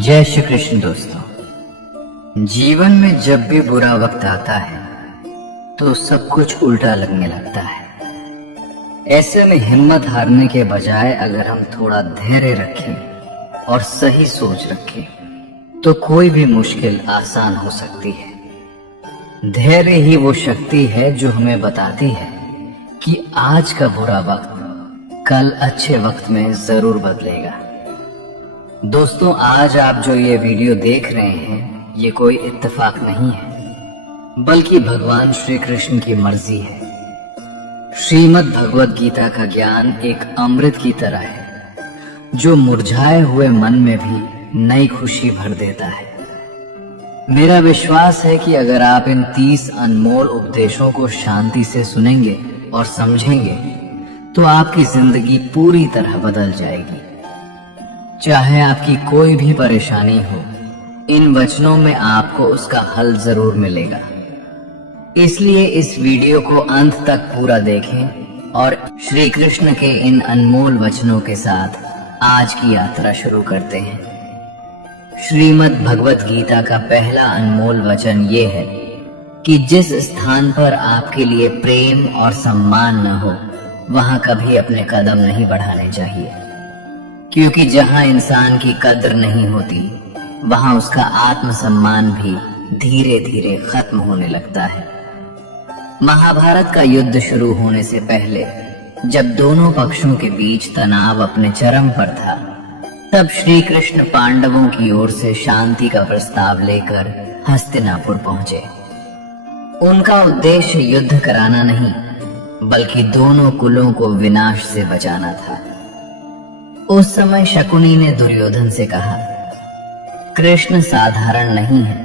जय श्री कृष्ण दोस्तों। जीवन में जब भी बुरा वक्त आता है तो सब कुछ उल्टा लगने लगता है। ऐसे में हिम्मत हारने के बजाय अगर हम थोड़ा धैर्य रखें और सही सोच रखें तो कोई भी मुश्किल आसान हो सकती है। धैर्य ही वो शक्ति है जो हमें बताती है कि आज का बुरा वक्त कल अच्छे वक्त में जरूर बदलेगा। दोस्तों, आज आप जो ये वीडियो देख रहे हैं ये कोई इत्तेफाक नहीं है, बल्कि भगवान श्री कृष्ण की मर्जी है। श्रीमद् भगवत गीता का ज्ञान एक अमृत की तरह है जो मुरझाए हुए मन में भी नई खुशी भर देता है। मेरा विश्वास है कि अगर आप इन 30 अनमोल उपदेशों को शांति से सुनेंगे और समझेंगे तो आपकी जिंदगी पूरी तरह बदल जाएगी। चाहे आपकी कोई भी परेशानी हो, इन वचनों में आपको उसका हल जरूर मिलेगा। इसलिए इस वीडियो को अंत तक पूरा देखें और श्री कृष्ण के इन अनमोल वचनों के साथ आज की यात्रा शुरू करते हैं। श्रीमद् भगवत गीता का पहला अनमोल वचन ये है कि जिस स्थान पर आपके लिए प्रेम और सम्मान न हो, वहां कभी अपने कदम नहीं बढ़ाने चाहिए, क्योंकि जहां इंसान की कद्र नहीं होती वहां उसका आत्मसम्मान भी धीरे धीरे खत्म होने लगता है। महाभारत का युद्ध शुरू होने से पहले जब दोनों पक्षों के बीच तनाव अपने चरम पर था, तब श्री कृष्ण पांडवों की ओर से शांति का प्रस्ताव लेकर हस्तिनापुर पहुंचे। उनका उद्देश्य युद्ध कराना नहीं, बल्कि दोनों कुलों को विनाश से बचाना था। उस समय शकुनी ने दुर्योधन से कहा, कृष्ण साधारण नहीं है।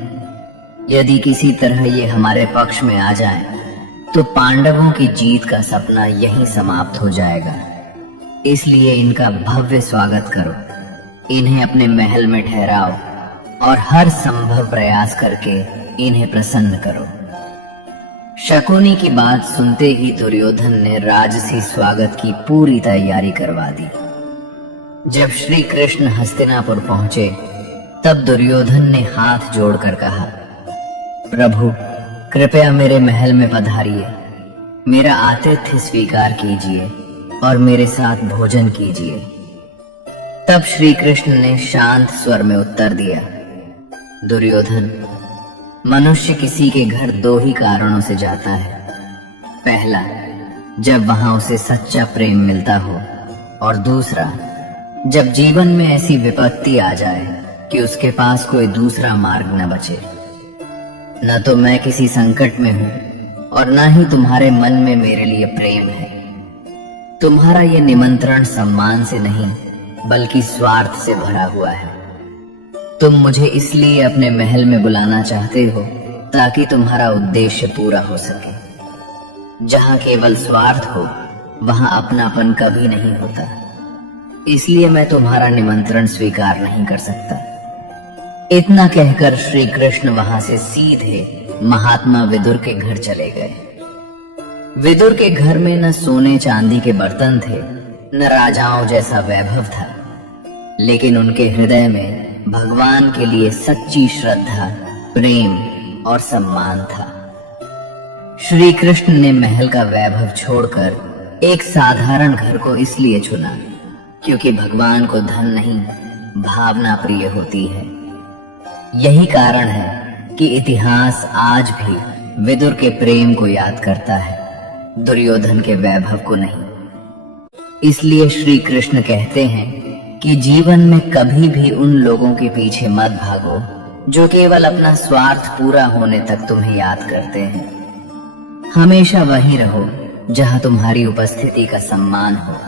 यदि किसी तरह ये हमारे पक्ष में आ जाएं, तो पांडवों की जीत का सपना यहीं समाप्त हो जाएगा। इसलिए इनका भव्य स्वागत करो, इन्हें अपने महल में ठहराओ और हर संभव प्रयास करके इन्हें प्रसन्न करो। शकुनी की बात सुनते ही दुर्योधन ने राजसी स्वागत की पूरी तैयारी करवा दी। जब श्री कृष्ण हस्तिनापुर पहुंचे तब दुर्योधन ने हाथ जोड़कर कहा, प्रभु कृपया मेरे महल में पधारिए, मेरा आतिथ्य स्वीकार कीजिए और मेरे साथ भोजन कीजिए। तब श्री कृष्ण ने शांत स्वर में उत्तर दिया, दुर्योधन, मनुष्य किसी के घर दो ही कारणों से जाता है। पहला, जब वहां उसे सच्चा प्रेम मिलता हो, और दूसरा, जब जीवन में ऐसी विपत्ति आ जाए कि उसके पास कोई दूसरा मार्ग न बचे। न तो मैं किसी संकट में हूं और न ही तुम्हारे मन में मेरे लिए प्रेम है। तुम्हारा ये निमंत्रण सम्मान से नहीं बल्कि स्वार्थ से भरा हुआ है। तुम मुझे इसलिए अपने महल में बुलाना चाहते हो ताकि तुम्हारा उद्देश्य पूरा हो सके। जहां केवल स्वार्थ हो वहां अपनापन कभी नहीं होता। इसलिए मैं तुम्हारा निमंत्रण स्वीकार नहीं कर सकता। इतना कहकर श्री कृष्ण वहां से सीधे महात्मा विदुर के घर चले गए। विदुर के घर में न सोने चांदी के बर्तन थे, न राजाओं जैसा वैभव था, लेकिन उनके हृदय में भगवान के लिए सच्ची श्रद्धा, प्रेम और सम्मान था। श्री कृष्ण ने महल का वैभव छोड़कर एक साधारण घर को इसलिए चुना क्योंकि भगवान को धन नहीं, भावना प्रिय होती है। यही कारण है कि इतिहास आज भी विदुर के प्रेम को याद करता है, दुर्योधन के वैभव को नहीं। इसलिए श्री कृष्ण कहते हैं कि जीवन में कभी भी उन लोगों के पीछे मत भागो जो केवल अपना स्वार्थ पूरा होने तक तुम्हें याद करते हैं। हमेशा वहीं रहो जहां तुम्हारी उपस्थिति का सम्मान हो,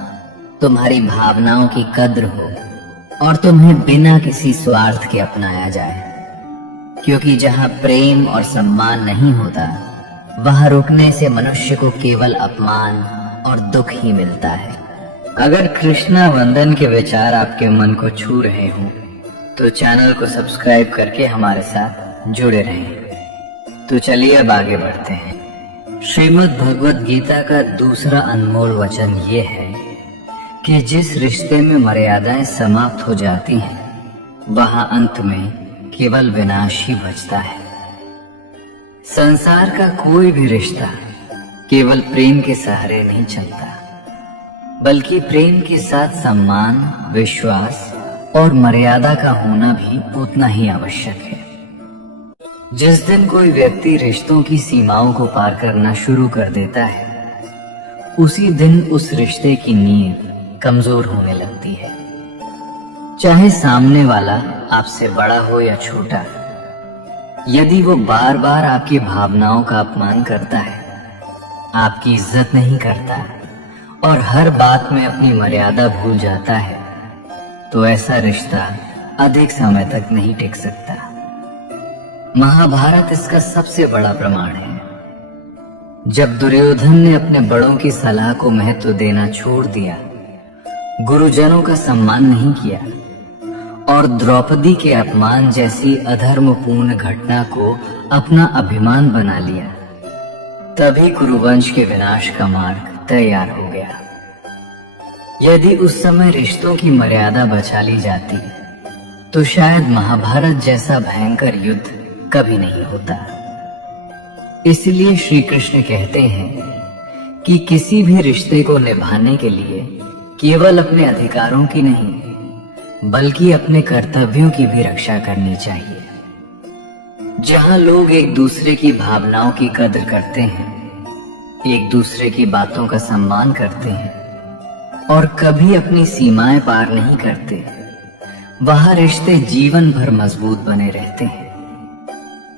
तुम्हारी भावनाओं की कद्र हो और तुम्हें बिना किसी स्वार्थ के अपनाया जाए। क्योंकि जहां प्रेम और सम्मान नहीं होता, वहां रुकने से मनुष्य को केवल अपमान और दुख ही मिलता है। अगर कृष्णा वंदन के विचार आपके मन को छू रहे हों तो चैनल को सब्सक्राइब करके हमारे साथ जुड़े रहें। तो चलिए अब आगे बढ़ते हैं। श्रीमद् भगवत गीता का दूसरा अनमोल वचन ये है कि जिस रिश्ते में मर्यादाएं समाप्त हो जाती हैं वहां अंत में केवल विनाश ही बचता है। संसार का कोई भी रिश्ता केवल प्रेम के सहारे नहीं चलता, बल्कि प्रेम के साथ सम्मान, विश्वास और मर्यादा का होना भी उतना ही आवश्यक है। जिस दिन कोई व्यक्ति रिश्तों की सीमाओं को पार करना शुरू कर देता है, उसी दिन उस रिश्ते की नींव कमजोर होने लगती है। चाहे सामने वाला आपसे बड़ा हो या छोटा, यदि वो बार बार आपकी भावनाओं का अपमान करता है, आपकी इज्जत नहीं करता और हर बात में अपनी मर्यादा भूल जाता है, तो ऐसा रिश्ता अधिक समय तक नहीं टिक सकता। महाभारत इसका सबसे बड़ा प्रमाण है। जब दुर्योधन ने अपने बड़ों की सलाह को महत्व देना छोड़ दिया, गुरुजनों का सम्मान नहीं किया और द्रौपदी के अपमान जैसी अधर्मपूर्ण घटना को अपना अभिमान बना लिया, तभी कुरुवंश के विनाश का मार्ग तैयार हो गया। यदि उस समय रिश्तों की मर्यादा बचा ली जाती, तो शायद महाभारत जैसा भयंकर युद्ध कभी नहीं होता। इसलिए श्री कृष्ण कहते हैं कि किसी भी रिश्ते को निभाने के लिए केवल अपने अधिकारों की नहीं, बल्कि अपने कर्तव्यों की भी रक्षा करनी चाहिए। जहां लोग एक दूसरे की भावनाओं की कद्र करते हैं, एक दूसरे की बातों का सम्मान करते हैं और कभी अपनी सीमाएं पार नहीं करते, वहां रिश्ते जीवन भर मजबूत बने रहते हैं।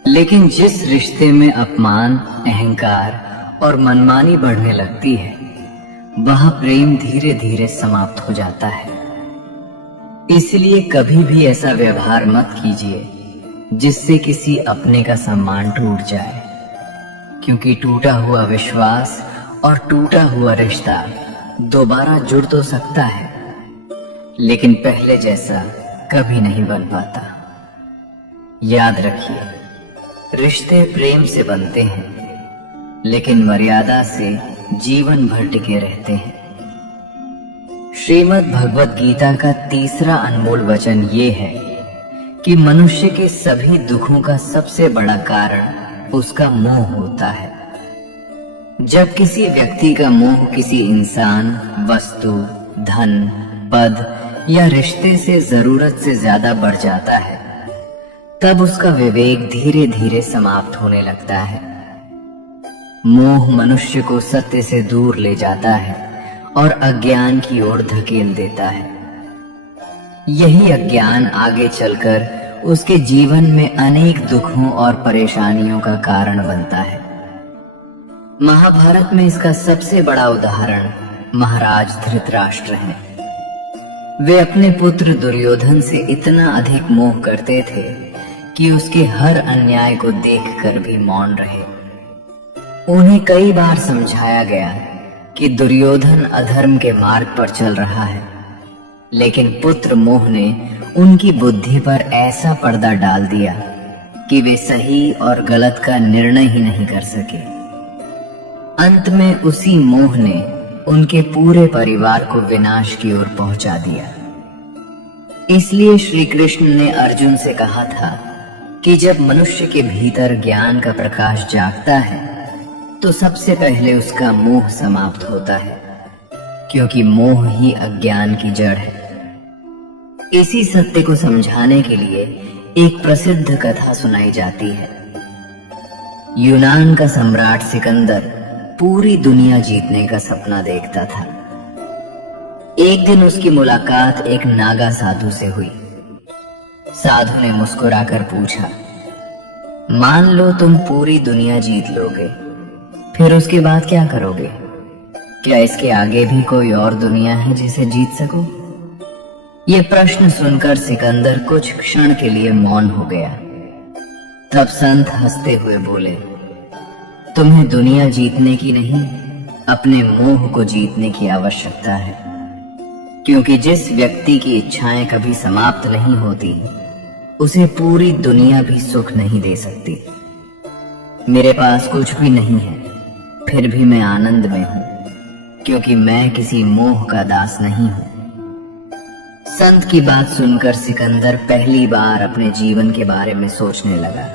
लेकिन जिस रिश्ते में अपमान, अहंकार और मनमानी बढ़ने लगती है, वह प्रेम धीरे धीरे समाप्त हो जाता है। इसलिए कभी भी ऐसा व्यवहार मत कीजिए जिससे किसी अपने का सम्मान टूट जाए, क्योंकि टूटा हुआ विश्वास और टूटा हुआ रिश्ता दोबारा जुड़ तो सकता है, लेकिन पहले जैसा कभी नहीं बन पाता। याद रखिए, रिश्ते प्रेम से बनते हैं, लेकिन मर्यादा से जीवन भर टिके रहते हैं। श्रीमद् भगवत गीता का तीसरा अनमोल वचन ये है कि मनुष्य के सभी दुखों का सबसे बड़ा कारण उसका मोह होता है। जब किसी व्यक्ति का मोह किसी इंसान, वस्तु, धन, पद या रिश्ते से जरूरत से ज्यादा बढ़ जाता है, तब उसका विवेक धीरे धीरे समाप्त होने लगता है। मोह मनुष्य को सत्य से दूर ले जाता है और अज्ञान की ओर धकेल देता है। यही अज्ञान आगे चलकर उसके जीवन में अनेक दुखों और परेशानियों का कारण बनता है। महाभारत में इसका सबसे बड़ा उदाहरण महाराज धृतराष्ट्र हैं। वे अपने पुत्र दुर्योधन से इतना अधिक मोह करते थे कि उसके हर अन्याय को देखकर भी मौन रहे। उन्हें कई बार समझाया गया कि दुर्योधन अधर्म के मार्ग पर चल रहा है, लेकिन पुत्र मोह ने उनकी बुद्धि पर ऐसा पर्दा डाल दिया कि वे सही और गलत का निर्णय ही नहीं कर सके। अंत में उसी मोह ने उनके पूरे परिवार को विनाश की ओर पहुंचा दिया। इसलिए श्री कृष्ण ने अर्जुन से कहा था कि जब मनुष्य के भीतर ज्ञान का प्रकाश जागता है, तो सबसे पहले उसका मोह समाप्त होता है, क्योंकि मोह ही अज्ञान की जड़ है। इसी सत्य को समझाने के लिए एक प्रसिद्ध कथा सुनाई जाती है। यूनान का सम्राट सिकंदर पूरी दुनिया जीतने का सपना देखता था। एक दिन उसकी मुलाकात एक नागा साधु से हुई। साधु ने मुस्कुराकर पूछा, मान लो तुम पूरी दुनिया जीत लोगे, फिर उसके बाद क्या करोगे? क्या इसके आगे भी कोई और दुनिया है जिसे जीत सको? ये प्रश्न सुनकर सिकंदर कुछ क्षण के लिए मौन हो गया। तब संत हंसते हुए बोले, तुम्हें दुनिया जीतने की नहीं, अपने मोह को जीतने की आवश्यकता है, क्योंकि जिस व्यक्ति की इच्छाएं कभी समाप्त नहीं होती, उसे पूरी दुनिया भी सुख नहीं दे सकती। मेरे पास कुछ भी नहीं है, फिर भी मैं आनंद में हूं, क्योंकि मैं किसी मोह का दास नहीं हूं। संत की बात सुनकर सिकंदर पहली बार अपने जीवन के बारे में सोचने लगा।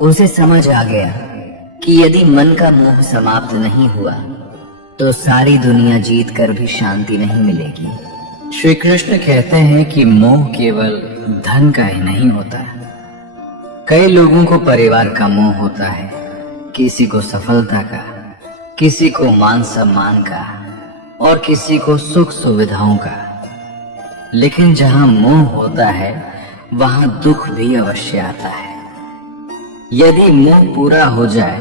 उसे समझ आ गया कि यदि मन का मोह समाप्त नहीं हुआ तो सारी दुनिया जीत कर भी शांति नहीं मिलेगी। श्री कृष्ण कहते हैं कि मोह केवल धन का ही नहीं होता। कई लोगों को परिवार का मोह होता है, किसी को सफलता का, किसी को मान सम्मान का और किसी को सुख सुविधाओं का। लेकिन जहां मोह होता है वहां दुख भी अवश्य आता है। यदि मोह पूरा हो जाए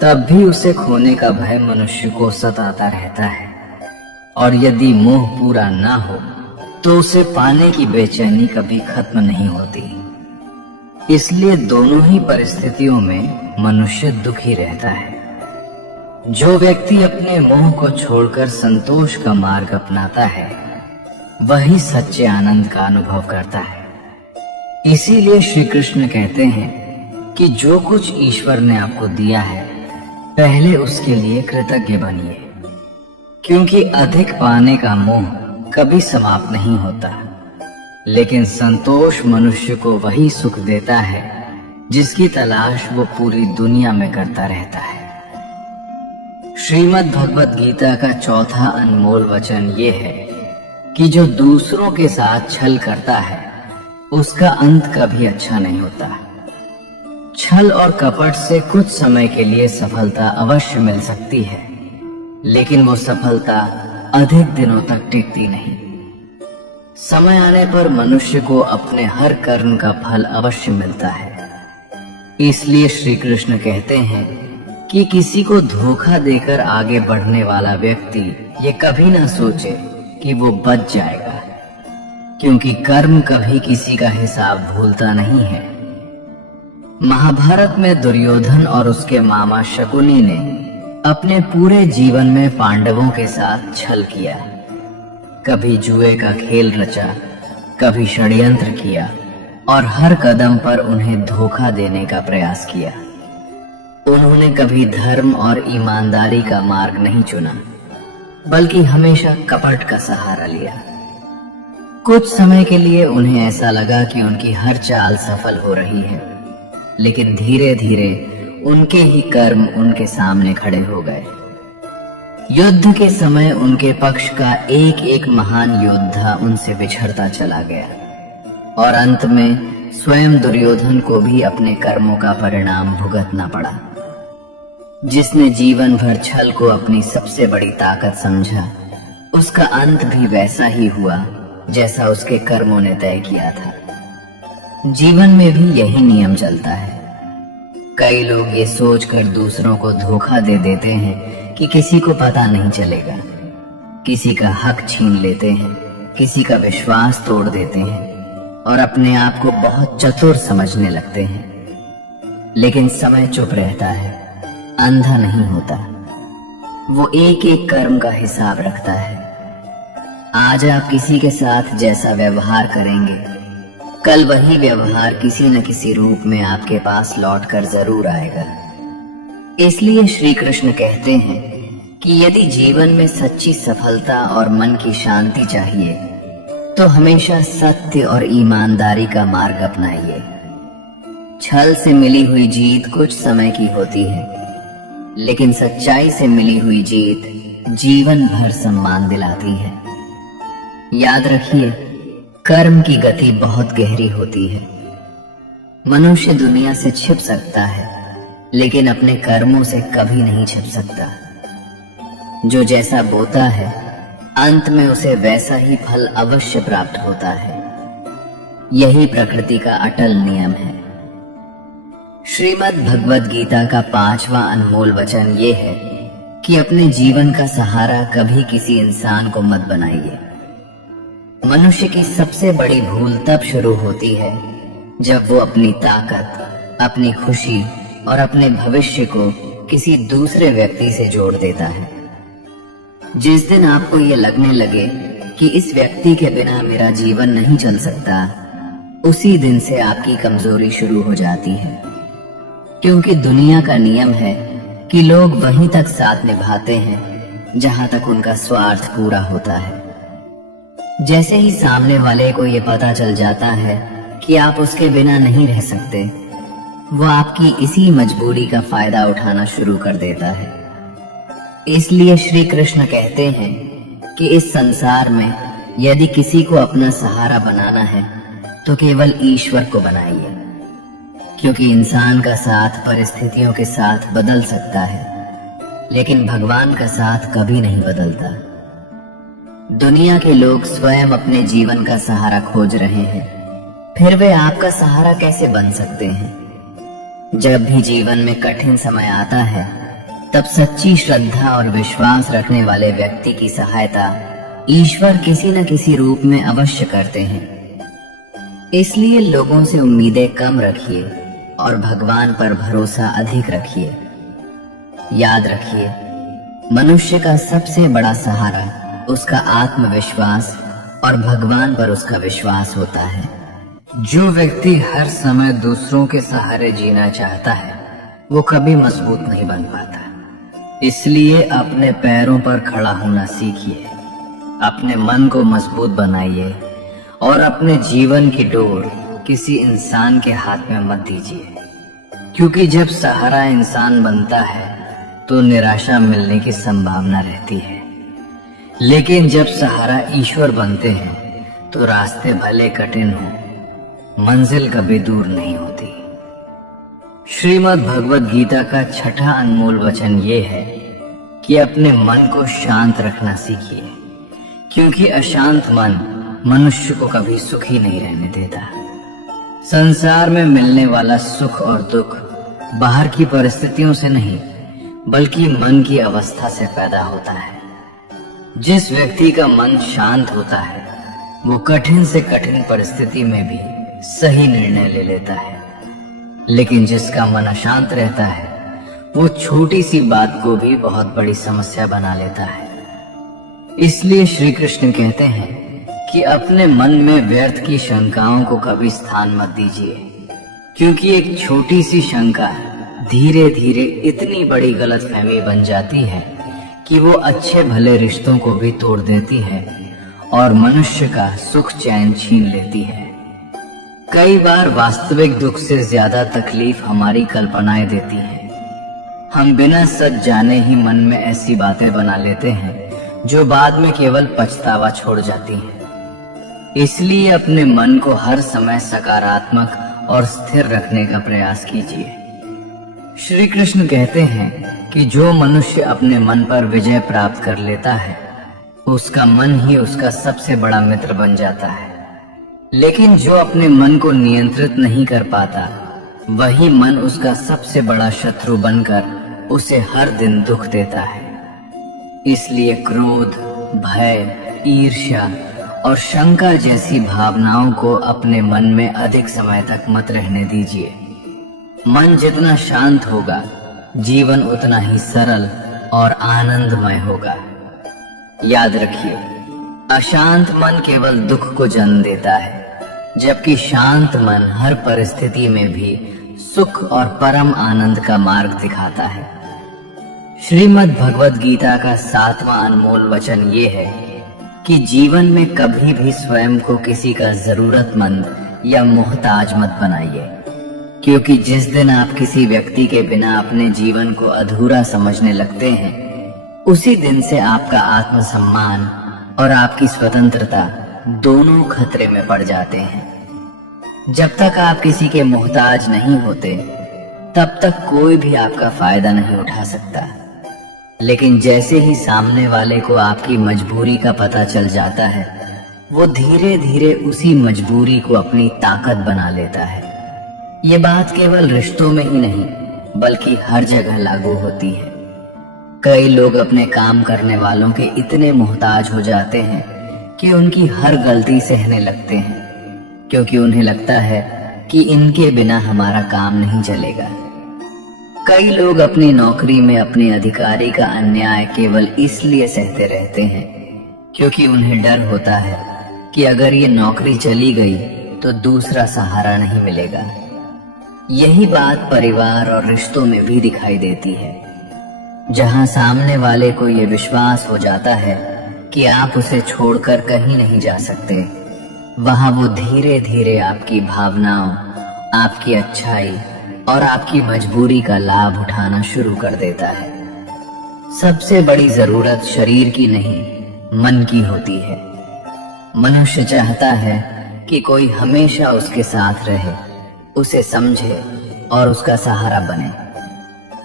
तब भी उसे खोने का भय मनुष्य को सताता रहता है, और यदि मोह पूरा ना हो तो उसे पाने की बेचैनी कभी खत्म नहीं होती। इसलिए दोनों ही परिस्थितियों में मनुष्य दुखी रहता है। जो व्यक्ति अपने मोह को छोड़कर संतोष का मार्ग अपनाता है वही सच्चे आनंद का अनुभव करता है। इसीलिए श्री कृष्ण कहते हैं कि जो कुछ ईश्वर ने आपको दिया है पहले उसके लिए कृतज्ञ बनिए, क्योंकि अधिक पाने का मोह कभी समाप्त नहीं होता। लेकिन संतोष मनुष्य को वही सुख देता है जिसकी तलाश वो पूरी दुनिया में करता रहता है। श्रीमद् भगवत गीता का चौथा अनमोल वचन ये है कि जो दूसरों के साथ छल करता है उसका अंत कभी अच्छा नहीं होता। छल और कपट से कुछ समय के लिए सफलता अवश्य मिल सकती है, लेकिन वो सफलता अधिक दिनों तक टिकती नहीं। समय आने पर मनुष्य को अपने हर कर्म का फल अवश्य मिलता है। इसलिए श्री कृष्ण कहते हैं कि किसी को धोखा देकर आगे बढ़ने वाला व्यक्ति ये कभी ना सोचे कि वो बच जाएगा, क्योंकि कर्म कभी किसी का हिसाब भूलता नहीं है। महाभारत में दुर्योधन और उसके मामा शकुनी ने अपने पूरे जीवन में पांडवों के साथ छल किया। कभी जुए का खेल रचा, कभी षड्यंत्र किया और हर कदम पर उन्हें धोखा देने का प्रयास किया। उन्होंने कभी धर्म और ईमानदारी का मार्ग नहीं चुना, बल्कि हमेशा कपट का सहारा लिया। कुछ समय के लिए उन्हें ऐसा लगा कि उनकी हर चाल सफल हो रही है, लेकिन धीरे धीरे उनके ही कर्म उनके सामने खड़े हो गए। युद्ध के समय उनके पक्ष का एक एक महान योद्धा उनसे बिछड़ता चला गया, और अंत में स्वयं दुर्योधन को भी अपने कर्मों का परिणाम भुगतना पड़ा। जिसने जीवन भर छल को अपनी सबसे बड़ी ताकत समझा, उसका अंत भी वैसा ही हुआ जैसा उसके कर्मों ने तय किया था। जीवन में भी यही नियम चलता है। कई लोग ये सोचकर दूसरों को धोखा दे देते हैं कि किसी को पता नहीं चलेगा, किसी का हक छीन लेते हैं, किसी का विश्वास तोड़ देते हैं और अपने आप को बहुत चतुर समझने लगते हैं। लेकिन समय चुप रहता है, अंधा नहीं होता। वो एक एक कर्म का हिसाब रखता है। आज आप किसी के साथ जैसा व्यवहार करेंगे, कल वही व्यवहार किसी न किसी रूप में आपके पास लौट कर जरूर आएगा। इसलिए श्री कृष्ण कहते हैं कि यदि जीवन में सच्ची सफलता और मन की शांति चाहिए तो हमेशा सत्य और ईमानदारी का मार्ग अपनाइए। छल से मिली हुई जीत कुछ समय की होती है, लेकिन सच्चाई से मिली हुई जीत जीवन भर सम्मान दिलाती है। याद रखिए, कर्म की गति बहुत गहरी होती है। मनुष्य दुनिया से छिप सकता है, लेकिन अपने कर्मों से कभी नहीं छिप सकता। जो जैसा बोता है, अंत में उसे वैसा ही फल अवश्य प्राप्त होता है। यही प्रकृति का अटल नियम है। श्रीमद् भगवत गीता का 5वां अनमोल वचन ये है कि अपने जीवन का सहारा कभी किसी इंसान को मत बनाइए। मनुष्य की सबसे बड़ी भूल तब शुरू होती है जब वो अपनी ताकत, अपनी खुशी और अपने भविष्य को किसी दूसरे व्यक्ति से जोड़ देता है। जिस दिन आपको ये लगने लगे कि इस व्यक्ति के बिना मेरा जीवन नहीं चल सकता, उसी दिन से आपकी कमजोरी शुरू हो जाती है। क्योंकि दुनिया का नियम है कि लोग वहीं तक साथ निभाते हैं जहां तक उनका स्वार्थ पूरा होता है। जैसे ही सामने वाले को ये पता चल जाता है कि आप उसके बिना नहीं रह सकते, वो आपकी इसी मजबूरी का फायदा उठाना शुरू कर देता है। इसलिए श्री कृष्ण कहते हैं कि इस संसार में यदि किसी को अपना सहारा बनाना है तो केवल ईश्वर को बनाइए, क्योंकि इंसान का साथ परिस्थितियों के साथ बदल सकता है, लेकिन भगवान का साथ कभी नहीं बदलता। दुनिया के लोग स्वयं अपने जीवन का सहारा खोज रहे हैं, फिर वे आपका सहारा कैसे बन सकते हैं? जब भी जीवन में कठिन समय आता है, तब सच्ची श्रद्धा और विश्वास रखने वाले व्यक्ति की सहायता ईश्वर किसी न किसी रूप में अवश्य करते हैं। इसलिए लोगों से उम्मीदें कम रखिए और भगवान पर भरोसा अधिक रखिए। याद रखिए, मनुष्य का सबसे बड़ा सहारा उसका आत्मविश्वास और भगवान पर उसका विश्वास होता है। जो व्यक्ति हर समय दूसरों के सहारे जीना चाहता है, वो कभी मजबूत नहीं बन पाता। इसलिए अपने पैरों पर खड़ा होना सीखिए, अपने मन को मजबूत बनाइए और अपने जीवन की डोर किसी इंसान के हाथ में मत दीजिए, क्योंकि जब सहारा इंसान बनता है तो निराशा मिलने की संभावना रहती है, लेकिन जब सहारा ईश्वर बनते हैं तो रास्ते भले कठिन हो, मंजिल कभी दूर नहीं होती। श्रीमद् भगवद गीता का छठा अनमोल वचन ये है कि अपने मन को शांत रखना सीखिए, क्योंकि अशांत मन मनुष्य को कभी सुखी नहीं रहने देता। संसार में मिलने वाला सुख और दुख बाहर की परिस्थितियों से नहीं, बल्कि मन की अवस्था से पैदा होता है। जिस व्यक्ति का मन शांत होता है, वो कठिन से कठिन परिस्थिति में भी सही निर्णय ले लेता है, लेकिन जिसका मन अशांत रहता है, वो छोटी सी बात को भी बहुत बड़ी समस्या बना लेता है। इसलिए श्री कृष्ण कहते हैं कि अपने मन में व्यर्थ की शंकाओं को कभी स्थान मत दीजिए, क्योंकि एक छोटी सी शंका धीरे धीरे इतनी बड़ी गलतफहमी बन जाती है कि वो अच्छे भले रिश्तों को भी तोड़ देती है और मनुष्य का सुख चैन छीन लेती है। कई बार वास्तविक दुख से ज्यादा तकलीफ हमारी कल्पनाएं देती है। हम बिना सच जाने ही मन में ऐसी बातें बना लेते हैं जो बाद में केवल पछतावा छोड़ जाती हैं। इसलिए अपने मन को हर समय सकारात्मक और स्थिर रखने का प्रयास कीजिए। श्री कृष्ण कहते हैं कि जो मनुष्य अपने मन पर विजय प्राप्त कर लेता है, उसका मन ही उसका सबसे बड़ा मित्र बन जाता है। लेकिन जो अपने मन को नियंत्रित नहीं कर पाता, वही मन उसका सबसे बड़ा शत्रु बनकर उसे हर दिन दुख देता है। इसलिए क्रोध, भय, ईर्ष्या और शंका जैसी भावनाओं को अपने मन में अधिक समय तक मत रहने दीजिए। मन जितना शांत होगा, जीवन उतना ही सरल और आनंदमय होगा। याद रखिए, अशांत मन केवल दुख को जन्म देता है, जबकि शांत मन हर परिस्थिति में भी सुख और परम आनंद का मार्ग दिखाता है। श्रीमद् भगवद गीता का 7वां अनमोल वचन ये है कि जीवन में कभी भी स्वयं को किसी का जरूरतमंद या मोहताज मत बनाइए, क्योंकि जिस दिन आप किसी व्यक्ति के बिना अपने जीवन को अधूरा समझने लगते हैं, उसी दिन से आपका आत्मसम्मान और आपकी स्वतंत्रता दोनों खतरे में पड़ जाते हैं। जब तक आप किसी के मोहताज नहीं होते, तब तक कोई भी आपका फायदा नहीं उठा सकता। लेकिन जैसे ही सामने वाले को आपकी मजबूरी का पता चल जाता है, वो धीरे धीरे उसी मजबूरी को अपनी ताकत बना लेता है। ये बात केवल रिश्तों में ही नहीं, बल्कि हर जगह लागू होती है। कई लोग अपने काम करने वालों के इतने मोहताज हो जाते हैं कि उनकी हर गलती सहने लगते हैं, क्योंकि उन्हें लगता है कि इनके बिना हमारा काम नहीं चलेगा। कई लोग अपनी नौकरी में अपने अधिकारी का अन्याय केवल इसलिए सहते रहते हैं क्योंकि उन्हें डर होता है कि अगर ये नौकरी चली गई तो दूसरा सहारा नहीं मिलेगा। यही बात परिवार और रिश्तों में भी दिखाई देती है, जहां सामने वाले को ये विश्वास हो जाता है कि आप उसे छोड़कर कहीं नहीं जा सकते। वहां वो धीरे धीरे आपकी भावनाओं, आपकी अच्छाई और आपकी मजबूरी का लाभ उठाना शुरू कर देता है। सबसे बड़ी जरूरत शरीर की नहीं, मन की होती है। मनुष्य चाहता है कि कोई हमेशा उसके साथ रहे, उसे समझे और उसका सहारा बने।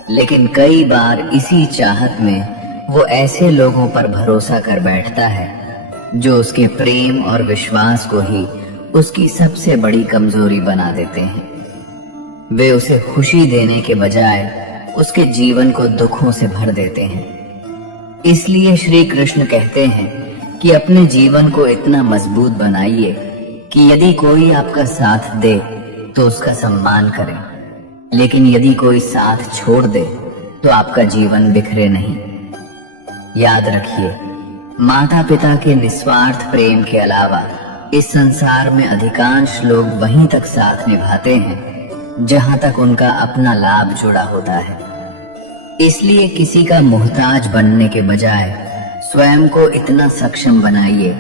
लेकिन कई बार इसी चाहत में वो ऐसे लोगों पर भरोसा कर बैठता है जो उसके प्रेम और विश्वास को ही उसकी सबसे बड़ी कमजोरी बना देते हैं। वे उसे खुशी देने के बजाय उसके जीवन को दुखों से भर देते हैं। इसलिए श्री कृष्ण कहते हैं कि अपने जीवन को इतना मजबूत बनाइए कि यदि कोई आपका साथ दे तो उसका सम्मान करें, लेकिन यदि कोई साथ छोड़ दे तो आपका जीवन बिखरे नहीं। याद रखिए, माता पिता के निस्वार्थ प्रेम के अलावा इस संसार में अधिकांश लोग वहीं तक साथ निभाते हैं जहां तक उनका अपना लाभ जुड़ा होता है। इसलिए किसी का मोहताज बनने के बजाय स्वयं को इतना सक्षम बनाइए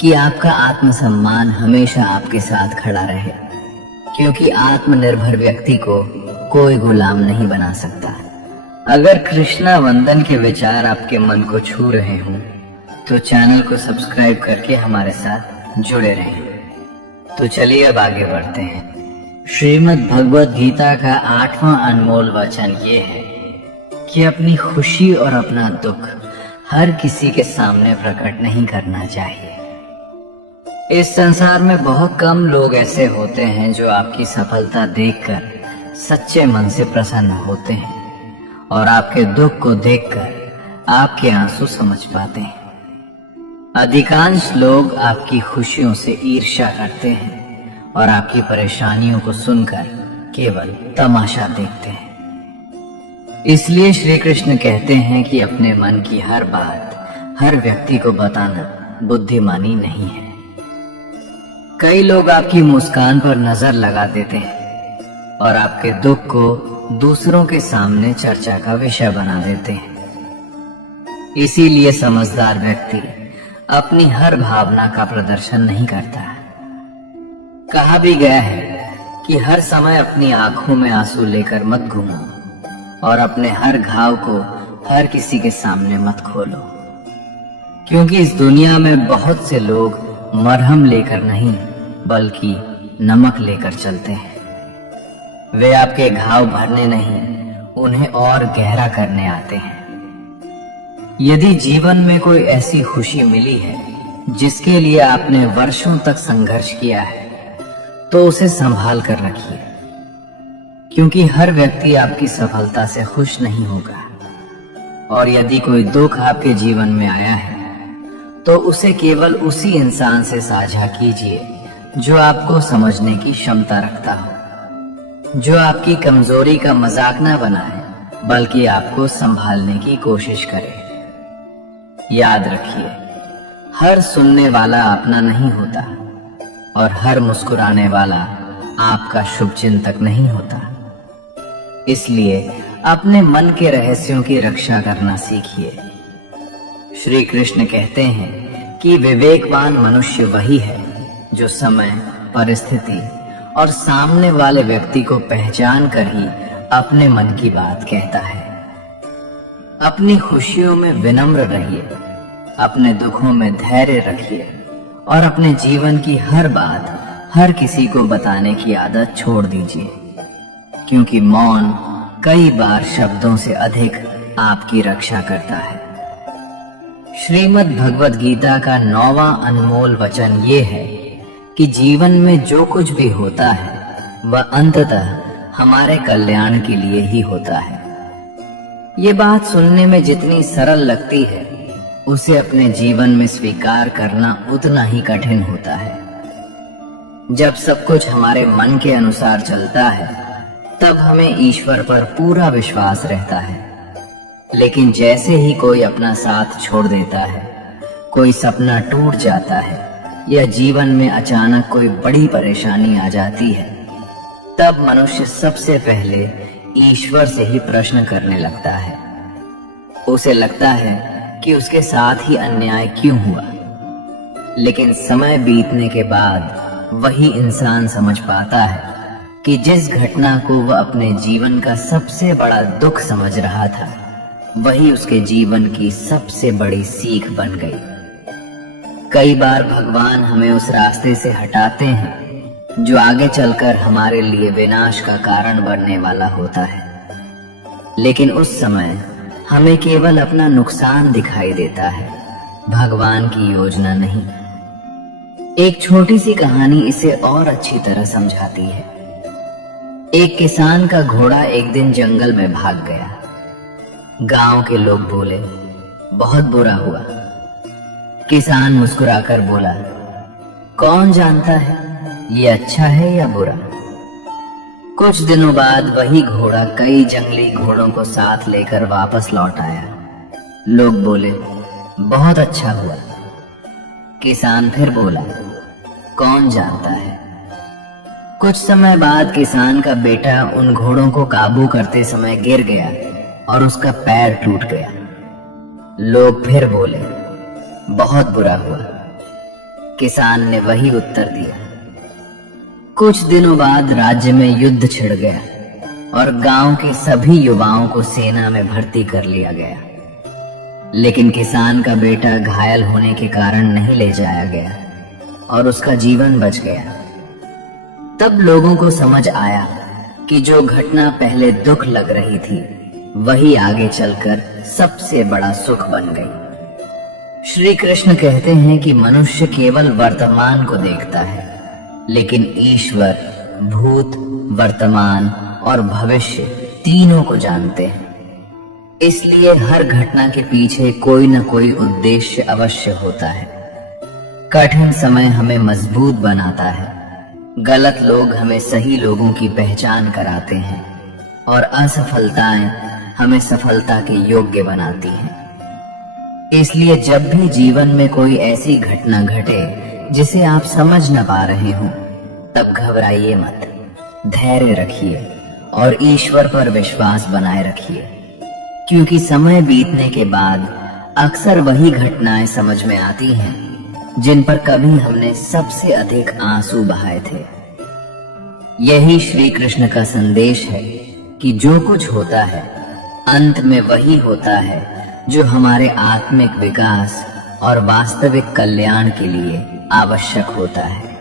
कि आपका आत्मसम्मान हमेशा आपके साथ खड़ा रहे, क्योंकि आत्मनिर्भर व्यक्ति को कोई गुलाम नहीं बना सकता। अगर कृष्णा वंदन के विचार आपके मन को छू रहे हों तो चैनल को सब्सक्राइब करके हमारे साथ जुड़े रहें। तो चलिए अब आगे बढ़ते हैं। श्रीमद् भगवद गीता का 8वां अनमोल वचन ये है कि अपनी खुशी और अपना दुख हर किसी के सामने प्रकट नहीं करना चाहिए। इस संसार में बहुत कम लोग ऐसे होते हैं जो आपकी सफलता देखकर सच्चे मन से प्रसन्न होते हैं और आपके दुख को देखकर आपके आंसू समझ पाते हैं। अधिकांश लोग आपकी खुशियों से ईर्ष्या करते हैं और आपकी परेशानियों को सुनकर केवल तमाशा देखते हैं। इसलिए श्री कृष्ण कहते हैं कि अपने मन की हर बात हर व्यक्ति को बताना बुद्धिमानी नहीं है। कई लोग आपकी मुस्कान पर नजर लगा देते हैं और आपके दुख को दूसरों के सामने चर्चा का विषय बना देते हैं। इसीलिए समझदार व्यक्ति अपनी हर भावना का प्रदर्शन नहीं करता। कहा भी गया है कि हर समय अपनी आंखों में आंसू लेकर मत घूमो और अपने हर घाव को हर किसी के सामने मत खोलो, क्योंकि इस दुनिया में बहुत से लोग मरहम लेकर नहीं बल्कि नमक लेकर चलते हैं। वे आपके घाव भरने नहीं, उन्हें और गहरा करने आते हैं। यदि जीवन में कोई ऐसी खुशी मिली है जिसके लिए आपने वर्षों तक संघर्ष किया है तो उसे संभाल कर रखिए, क्योंकि हर व्यक्ति आपकी सफलता से खुश नहीं होगा। और यदि कोई दुख आपके जीवन में आया है तो उसे केवल उसी इंसान से साझा कीजिए जो आपको समझने की क्षमता रखता हो, जो आपकी कमजोरी का मजाक ना बनाए बल्कि आपको संभालने की कोशिश करे। याद रखिए, हर सुनने वाला अपना नहीं होता और हर मुस्कुराने वाला आपका शुभचिंतक नहीं होता। इसलिए अपने मन के रहस्यों की रक्षा करना सीखिए। श्री कृष्ण कहते हैं कि विवेकवान मनुष्य वही है जो समय, परिस्थिति और सामने वाले व्यक्ति को पहचान कर ही अपने मन की बात कहता है। अपनी खुशियों में विनम्र रहिए, अपने दुखों में धैर्य रखिए और अपने जीवन की हर बात हर किसी को बताने की आदत छोड़ दीजिए, क्योंकि मौन कई बार शब्दों से अधिक आपकी रक्षा करता है। श्रीमद् भगवद गीता का 9वां अनमोल वचन ये है कि जीवन में जो कुछ भी होता है वह अंततः हमारे कल्याण के लिए ही होता है। ये बात सुनने में जितनी सरल लगती है, उसे अपने जीवन में स्वीकार करना उतना ही कठिन होता है। जब सब कुछ हमारे मन के अनुसार चलता है तब हमें ईश्वर पर पूरा विश्वास रहता है, लेकिन जैसे ही कोई अपना साथ छोड़ देता है, कोई सपना टूट जाता है या जीवन में अचानक कोई बड़ी परेशानी आ जाती है, तब मनुष्य सबसे पहले ईश्वर से ही प्रश्न करने लगता है। उसे लगता है कि उसके साथ ही अन्याय क्यों हुआ, लेकिन समय बीतने के बाद वही इंसान समझ पाता है कि जिस घटना को वह अपने जीवन का सबसे बड़ा दुख समझ रहा था, वही उसके जीवन की सबसे बड़ी सीख बन गई। कई बार भगवान हमें उस रास्ते से हटाते हैं जो आगे चलकर हमारे लिए विनाश का कारण बनने वाला होता है, लेकिन उस समय हमें केवल अपना नुकसान दिखाई देता है, भगवान की योजना नहीं। एक छोटी सी कहानी इसे और अच्छी तरह समझाती है। एक किसान का घोड़ा एक दिन जंगल में भाग गया। गांव के लोग बोले, बहुत बुरा हुआ। किसान मुस्कुराकर बोला, कौन जानता है ये अच्छा है या बुरा। कुछ दिनों बाद वही घोड़ा कई जंगली घोड़ों को साथ लेकर वापस लौट आया। लोग बोले, बहुत अच्छा हुआ। किसान फिर बोला, कौन जानता है। कुछ समय बाद किसान का बेटा उन घोड़ों को काबू करते समय गिर गया और उसका पैर टूट गया। लोग फिर बोले, बहुत बुरा हुआ। किसान ने वही उत्तर दिया। कुछ दिनों बाद राज्य में युद्ध छिड़ गया और गांव के सभी युवाओं को सेना में भर्ती कर लिया गया, लेकिन किसान का बेटा घायल होने के कारण नहीं ले जाया गया और उसका जीवन बच गया। तब लोगों को समझ आया कि जो घटना पहले दुख लग रही थी, वही आगे चलकर सबसे बड़ा सुख बन गई। श्री कृष्ण कहते हैं कि मनुष्य केवल वर्तमान को देखता है, लेकिन ईश्वर भूत, वर्तमान और भविष्य तीनों को जानते हैं। इसलिए हर घटना के पीछे कोई न कोई उद्देश्य अवश्य होता है। कठिन समय हमें मजबूत बनाता है, गलत लोग हमें सही लोगों की पहचान कराते हैं और असफलताएं हमें सफलता के योग्य बनाती हैं। इसलिए जब भी जीवन में कोई ऐसी घटना घटे जिसे आप समझ न पा रहे हो, तब घबराइए मत, धैर्य रखिए और ईश्वर पर विश्वास बनाए रखिए, क्योंकि समय बीतने के बाद अक्सर वही घटनाएं समझ में आती हैं जिन पर कभी हमने सबसे अधिक आंसू बहाए थे। यही श्री कृष्ण का संदेश है कि जो कुछ होता है अंत में वही होता है जो हमारे आत्मिक विकास और वास्तविक कल्याण के लिए आवश्यक होता है।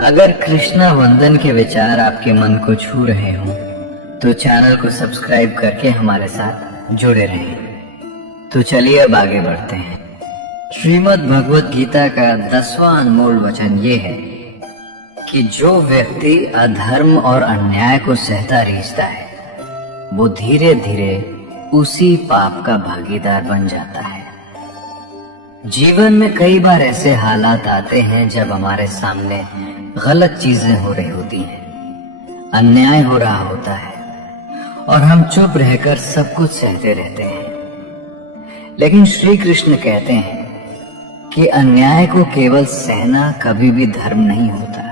अगर कृष्णा वंदन के विचार आपके मन को छू रहे हों, तो चैनल को सब्सक्राइब करके हमारे साथ जुड़े रहें। तो चलिए अब आगे बढ़ते हैं। श्रीमद् भगवत गीता का 10वां अनमोल वचन ये है कि जो व्यक्ति अधर्म और अन्याय को सहता रीझता है, वो धीरे धीरे उसी पाप का भागीदार बन जाता है। जीवन में कई बार ऐसे हालात आते हैं जब हमारे सामने गलत चीजें हो रही होती हैं, अन्याय हो रहा होता है और हम चुप रहकर सब कुछ सहते रहते हैं। लेकिन श्री कृष्ण कहते हैं कि अन्याय को केवल सहना कभी भी धर्म नहीं होता,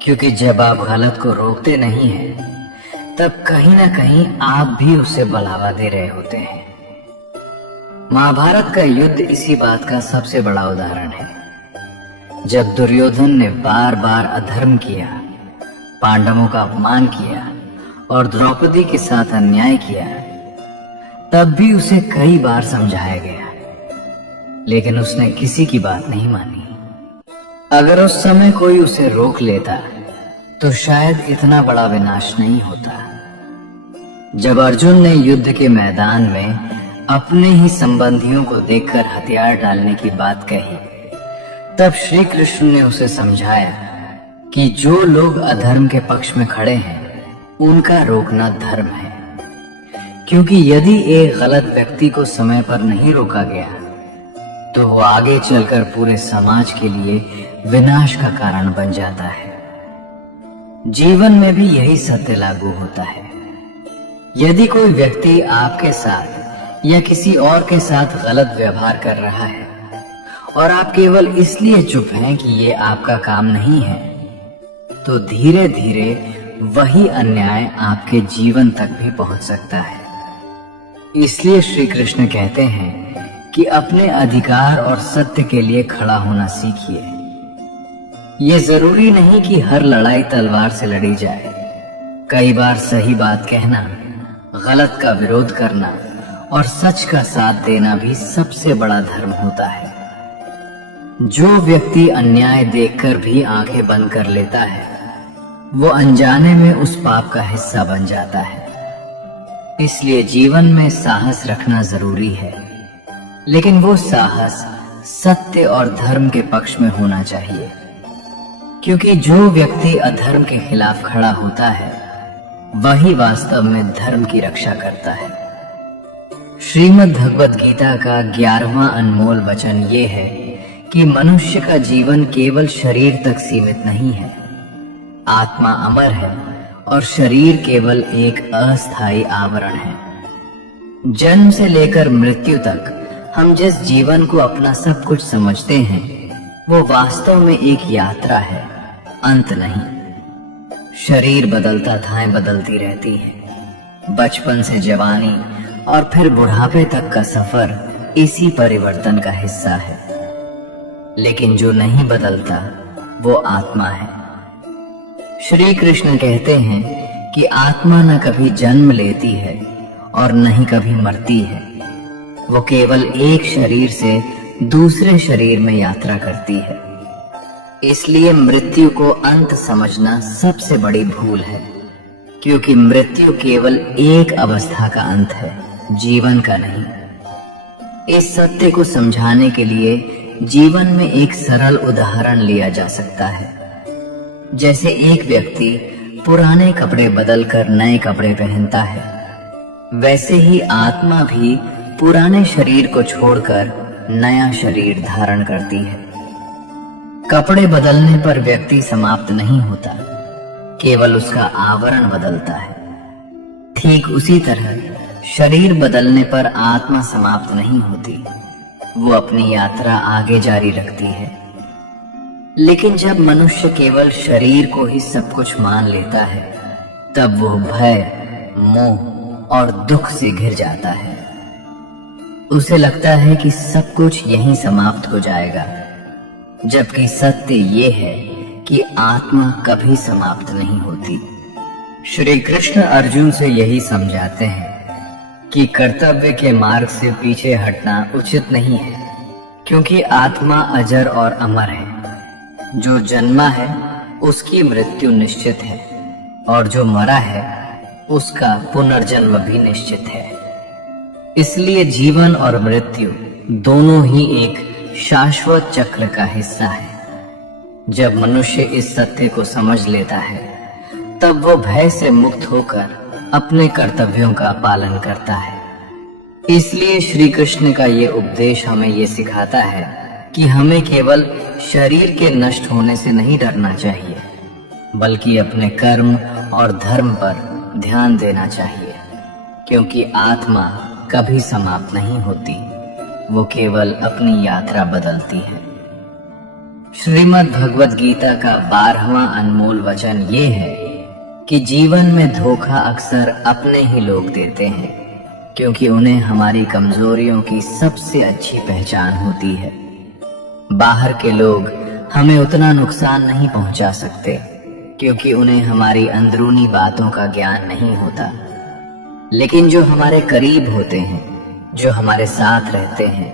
क्योंकि जब आप गलत को रोकते नहीं हैं, तब कहीं ना कहीं आप भी उसे बढ़ावा दे रहे होते हैं। महाभारत का युद्ध इसी बात का सबसे बड़ा उदाहरण है। जब दुर्योधन ने बार बार अधर्म किया, पांडवों का अपमान किया और द्रौपदी के साथ अन्याय किया, तब भी उसे कई बार समझाया गया, लेकिन उसने किसी की बात नहीं मानी। अगर उस समय कोई उसे रोक लेता तो शायद इतना बड़ा विनाश नहीं होता। जब अर्जुन ने युद्ध के मैदान में अपने ही संबंधियों को देखकर हथियार डालने की बात कही, तब श्री कृष्ण ने उसे समझाया कि जो लोग अधर्म के पक्ष में खड़े हैं, उनका रोकना धर्म है, क्योंकि यदि एक गलत व्यक्ति को समय पर नहीं रोका गया तो वो आगे चलकर पूरे समाज के लिए विनाश का कारण बन जाता है। जीवन में भी यही सत्य लागू होता है। यदि कोई व्यक्ति आपके साथ या किसी और के साथ गलत व्यवहार कर रहा है और आप केवल इसलिए चुप हैं कि ये आपका काम नहीं है, तो धीरे धीरे वही अन्याय आपके जीवन तक भी पहुंच सकता है। इसलिए श्री कृष्ण कहते हैं कि अपने अधिकार और सत्य के लिए खड़ा होना सीखिए। ये जरूरी नहीं कि हर लड़ाई तलवार से लड़ी जाए। कई बार सही बात कहना, गलत का विरोध करना और सच का साथ देना भी सबसे बड़ा धर्म होता है। जो व्यक्ति अन्याय देखकर भी आंखें बंद कर लेता है, वो अनजाने में उस पाप का हिस्सा बन जाता है। इसलिए जीवन में साहस रखना जरूरी है, लेकिन वो साहस सत्य और धर्म के पक्ष में होना चाहिए, क्योंकि जो व्यक्ति अधर्म के खिलाफ खड़ा होता है वही वास्तव में धर्म की रक्षा करता है। श्रीमद् भगवद गीता का 11वां अनमोल वचन ये है कि मनुष्य का जीवन केवल शरीर तक सीमित नहीं है। आत्मा अमर है और शरीर केवल एक अस्थायी आवरण है। जन्म से लेकर मृत्यु तक हम जिस जीवन को अपना सब कुछ समझते हैं, वो वास्तव में एक यात्रा है, अंत नहीं। शरीर बदलता, थाएं बदलती रहती हैं। बचपन से जवानी और फिर बुढ़ापे तक का सफर इसी परिवर्तन का हिस्सा है। लेकिन जो नहीं बदलता वो आत्मा है। श्री कृष्ण कहते हैं कि आत्मा न कभी जन्म लेती है और न ही कभी मरती है। वो केवल एक शरीर से दूसरे शरीर में यात्रा करती है। इसलिए मृत्यु को अंत समझना सबसे बड़ी भूल है, क्योंकि मृत्यु केवल एक अवस्था का अंत है, जीवन का नहीं। इस सत्य को समझाने के लिए जीवन में एक सरल उदाहरण लिया जा सकता है। जैसे एक व्यक्ति पुराने कपड़े बदलकर नए कपड़े पहनता है, वैसे ही आत्मा भी पुराने शरीर को छोड़कर नया शरीर धारण करती है। कपड़े बदलने पर व्यक्ति समाप्त नहीं होता, केवल उसका आवरण बदलता है। ठीक उसी तरह शरीर बदलने पर आत्मा समाप्त नहीं होती, वो अपनी यात्रा आगे जारी रखती है। लेकिन जब मनुष्य केवल शरीर को ही सब कुछ मान लेता है, तब वो भय, मोह और दुख से घिर जाता है। उसे लगता है कि सब कुछ यहीं समाप्त हो जाएगा, जबकि सत्य ये है कि आत्मा कभी समाप्त नहीं होती। श्री कृष्ण अर्जुन से यही समझाते हैं कि कर्तव्य के मार्ग से पीछे हटना उचित नहीं है, क्योंकि आत्मा अजर और अमर है। जो जन्मा है उसकी मृत्यु निश्चित है, और जो मरा है उसका पुनर्जन्म भी निश्चित है। इसलिए जीवन और मृत्यु दोनों ही एक शाश्वत चक्र का हिस्सा है। जब मनुष्य इस सत्य को समझ लेता है, तब वो भय से मुक्त होकर अपने कर्तव्यों का पालन करता है। इसलिए श्री कृष्ण का ये उपदेश हमें ये सिखाता है कि हमें केवल शरीर के नष्ट होने से नहीं डरना चाहिए, बल्कि अपने कर्म और धर्म पर ध्यान देना चाहिए, क्योंकि आत्मा कभी समाप्त नहीं होती, वो केवल अपनी यात्रा बदलती है। श्रीमद् भगवद गीता का 12वां अनमोल वचन ये है कि जीवन में धोखा अक्सर अपने ही लोग देते हैं, क्योंकि उन्हें हमारी कमजोरियों की सबसे अच्छी पहचान होती है। बाहर के लोग हमें उतना नुकसान नहीं पहुंचा सकते, क्योंकि उन्हें हमारी अंदरूनी बातों का ज्ञान नहीं होता। लेकिन जो हमारे करीब होते हैं, जो हमारे साथ रहते हैं,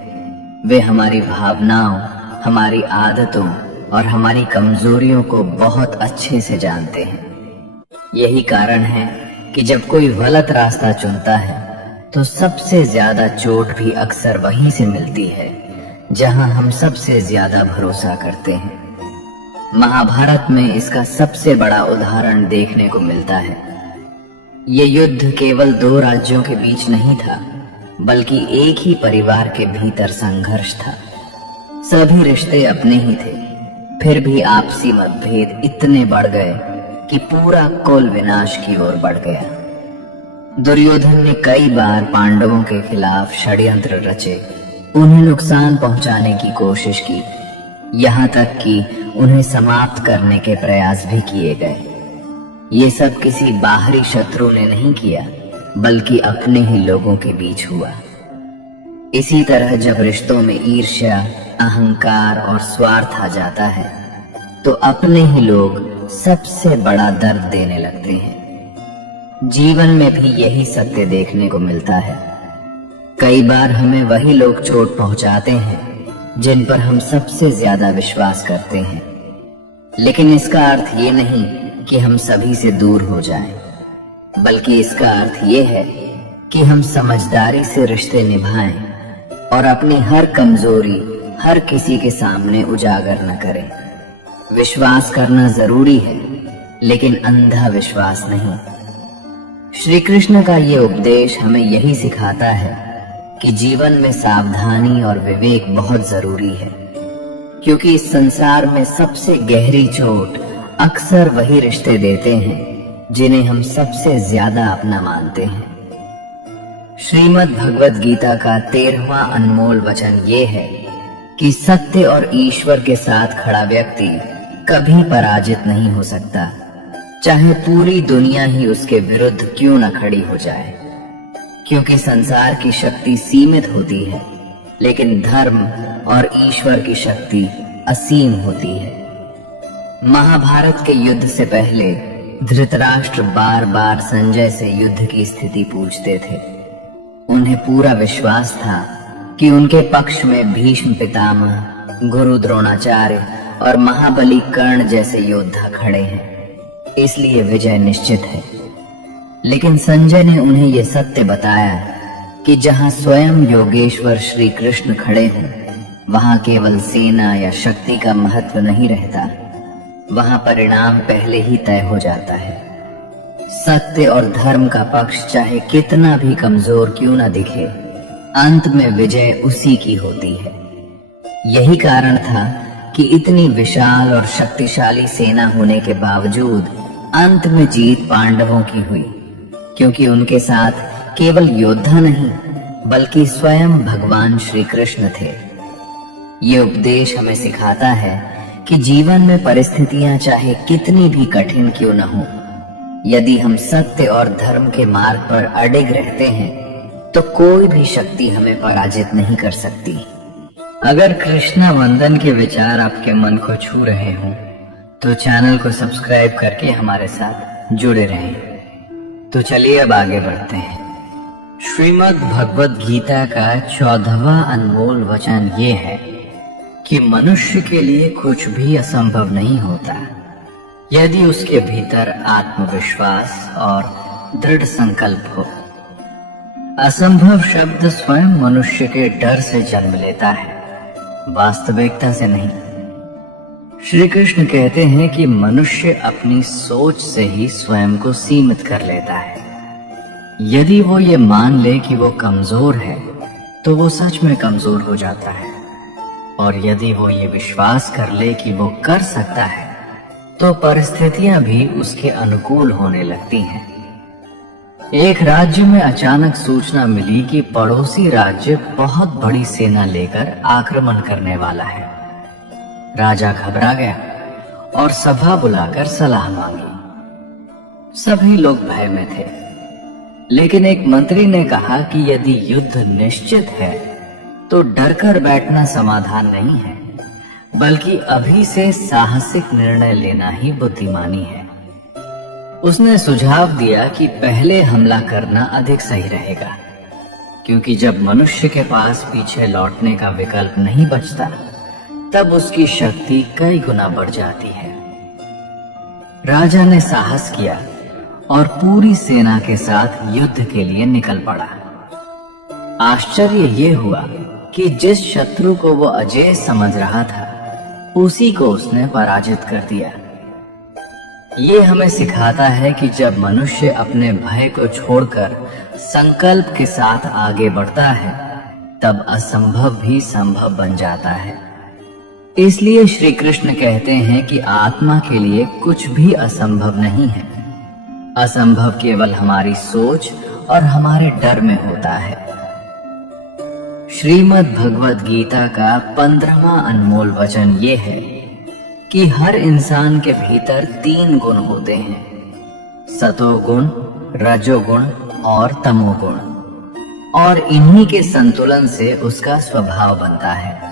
वे हमारी भावनाओं, हमारी आदतों और हमारी कमजोरियों को बहुत अच्छे से जानते हैं। यही कारण है कि जब कोई गलत रास्ता चुनता है, तो सबसे ज्यादा चोट भी अक्सर वहीं से मिलती है जहां हम सबसे ज्यादा भरोसा करते हैं। महाभारत में इसका सबसे बड़ा उदाहरण देखने को मिलता है। ये युद्ध केवल 2 राज्यों के बीच नहीं था, बल्कि एक ही परिवार के भीतर संघर्ष था। सभी रिश्ते अपने ही थे, फिर भी आपसी मतभेद इतने बढ़ गए कि पूरा कुल विनाश की ओर बढ़ गया। दुर्योधन ने कई बार पांडवों के खिलाफ षड्यंत्र रचे, उन्हें नुकसान पहुंचाने की कोशिश की, यहाँ तक कि उन्हें समाप्त करने के प्रयास भी किए गए। ये सब किसी बाहरी शत्रु ने नहीं किया, बल्कि अपने ही लोगों के बीच हुआ। इसी तरह जब रिश्तों में ईर्ष्या, अहंकार और स्वार्थ आ जाता है तो अपने ही लोग सबसे बड़ा दर्द देने लगते हैं। जीवन में भी यही सत्य देखने को मिलता है। कई बार हमें वही लोग चोट पहुंचाते हैं जिन पर हम सबसे ज्यादा विश्वास करते हैं, लेकिन इसका अर्थ ये नहीं कि हम सभी से दूर हो जाएं, बल्कि इसका अर्थ ये है कि हम समझदारी से रिश्ते निभाएं और अपनी हर कमजोरी हर किसी के सामने उजागर न करें। विश्वास करना जरूरी है, लेकिन अंधा विश्वास नहीं। श्री कृष्ण का ये उपदेश हमें यही सिखाता है कि जीवन में सावधानी और विवेक बहुत जरूरी है, क्योंकि इस संसार में सबसे गहरी चोट अक्सर वही रिश्ते देते हैं जिन्हें हम सबसे ज्यादा अपना मानते हैं। श्रीमद् भगवद गीता का 13वां अनमोल वचन ये है कि सत्य और ईश्वर के साथ खड़ा व्यक्ति कभी पराजित नहीं हो सकता, चाहे पूरी दुनिया ही उसके विरुद्ध क्यों न खड़ी हो जाए। क्योंकि संसार की शक्ति सीमित होती है, लेकिन धर्म और ईश्वर की शक्ति असीम होती है। महाभारत के युद्ध से पहले धृतराष्ट्र बार बार संजय से युद्ध की स्थिति पूछते थे। उन्हें पूरा विश्वास था कि उनके पक्ष में भीष्म पितामह, गुरु द्रोणाचार्य और महाबली कर्ण जैसे योद्धा खड़े हैं, इसलिए विजय निश्चित है। लेकिन संजय ने उन्हें यह सत्य बताया कि जहां स्वयं योगेश्वर श्री कृष्ण खड़े हों, वहां केवल सेना या शक्ति का महत्व नहीं रहता, वहां परिणाम पहले ही तय हो जाता है। सत्य और धर्म का पक्ष चाहे कितना भी कमजोर क्यों न दिखे, अंत में विजय उसी की होती है। यही कारण था कि इतनी विशाल और शक्तिशाली सेना होने के बावजूद अंत में जीत पांडवों की हुई, क्योंकि उनके साथ केवल योद्धा नहीं बल्कि स्वयं भगवान श्री कृष्ण थे। ये उपदेश हमें सिखाता है कि जीवन में परिस्थितियां चाहे कितनी भी कठिन क्यों न हो, यदि हम सत्य और धर्म के मार्ग पर अडिग रहते हैं तो कोई भी शक्ति हमें पराजित नहीं कर सकती। अगर कृष्णा वंदन के विचार आपके मन को छू रहे हों तो चैनल को सब्सक्राइब करके हमारे साथ जुड़े रहें। तो चलिए अब आगे बढ़ते हैं। श्रीमद् भगवद गीता का 14वां अनमोल वचन ये है कि मनुष्य के लिए कुछ भी असंभव नहीं होता यदि उसके भीतर आत्मविश्वास और दृढ़ संकल्प हो। असंभव शब्द स्वयं मनुष्य के डर से जन्म लेता है, वास्तविकता से नहीं। श्री कृष्ण कहते हैं कि मनुष्य अपनी सोच से ही स्वयं को सीमित कर लेता है। यदि वो ये मान ले कि वो कमजोर है तो वो सच में कमजोर हो जाता है, और यदि वो ये विश्वास कर ले कि वो कर सकता है तो परिस्थितियां भी उसके अनुकूल होने लगती हैं। एक राज्य में अचानक सूचना मिली कि पड़ोसी राज्य बहुत बड़ी सेना लेकर आक्रमण करने वाला है। राजा घबरा गया और सभा बुलाकर सलाह मांगी। सभी लोग भय में थे, लेकिन एक मंत्री ने कहा कि यदि युद्ध निश्चित है तो डरकर बैठना समाधान नहीं है, बल्कि अभी से साहसिक निर्णय लेना ही बुद्धिमानी है। उसने सुझाव दिया कि पहले हमला करना अधिक सही रहेगा, क्योंकि जब मनुष्य के पास पीछे लौटने का विकल्प नहीं बचता तब उसकी शक्ति कई गुना बढ़ जाती है। राजा ने साहस किया और पूरी सेना के साथ युद्ध के लिए निकल पड़ा। आश्चर्य ये हुआ कि जिस शत्रु को वो अजेय समझ रहा था उसी को उसने पराजित कर दिया। ये हमें सिखाता है कि जब मनुष्य अपने भय को छोड़कर संकल्प के साथ आगे बढ़ता है तब असंभव भी संभव बन जाता है। इसलिए श्री कृष्ण कहते हैं कि आत्मा के लिए कुछ भी असंभव नहीं है। असंभव केवल हमारी सोच और हमारे डर में होता है। श्रीमद् भगवद गीता का 15वां अनमोल वचन ये है कि हर इंसान के भीतर 3 गुण होते हैं, सतोगुण, रजोगुण और तमोगुण। और इन्हीं के संतुलन से उसका स्वभाव बनता है।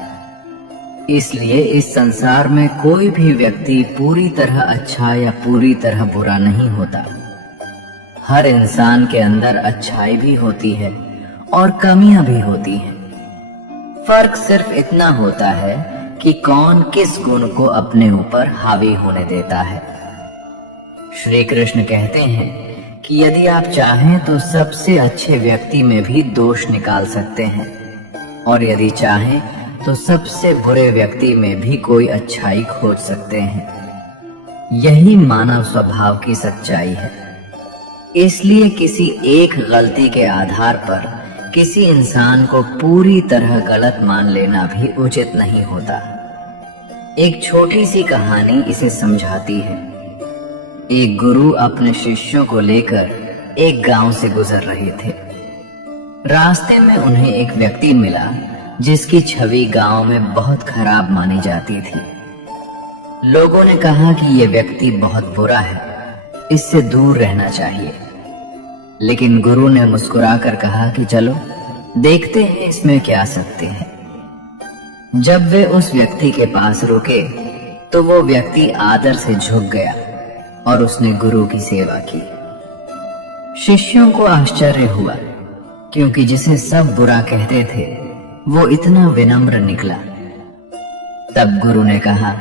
इसलिए इस संसार में कोई भी व्यक्ति पूरी तरह अच्छा या पूरी तरह बुरा नहीं होता। हर इंसान के अंदर अच्छाई भी होती है और कमियां भी होती हैं। फर्क सिर्फ इतना होता है कि कौन किस गुण को अपने ऊपर हावी होने देता है। श्री कृष्ण कहते हैं कि यदि आप चाहें तो सबसे अच्छे व्यक्ति में भी दोष निकाल सकते हैं, और यदि चाहें तो सबसे बुरे व्यक्ति में भी कोई अच्छाई खोज सकते हैं। यही मानव स्वभाव की सच्चाई है। इसलिए किसी एक गलती के आधार पर किसी इंसान को पूरी तरह गलत मान लेना भी उचित नहीं होता। एक छोटी सी कहानी इसे समझाती है। एक गुरु अपने शिष्यों को लेकर एक गांव से गुजर रहे थे। रास्ते में उन्हें एक व्यक्ति मिला जिसकी छवि गांव में बहुत खराब मानी जाती थी। लोगों ने कहा कि यह व्यक्ति बहुत बुरा है, इससे दूर रहना चाहिए। लेकिन गुरु ने मुस्कुराकर कहा कि चलो देखते हैं इसमें क्या सत्य है। जब वे उस व्यक्ति के पास रुके तो वो व्यक्ति आदर से झुक गया और उसने गुरु की सेवा की। शिष्यों को आश्चर्य हुआ, क्योंकि जिसे सब बुरा कहते थे वो इतना विनम्र निकला। तब गुरु ने कहा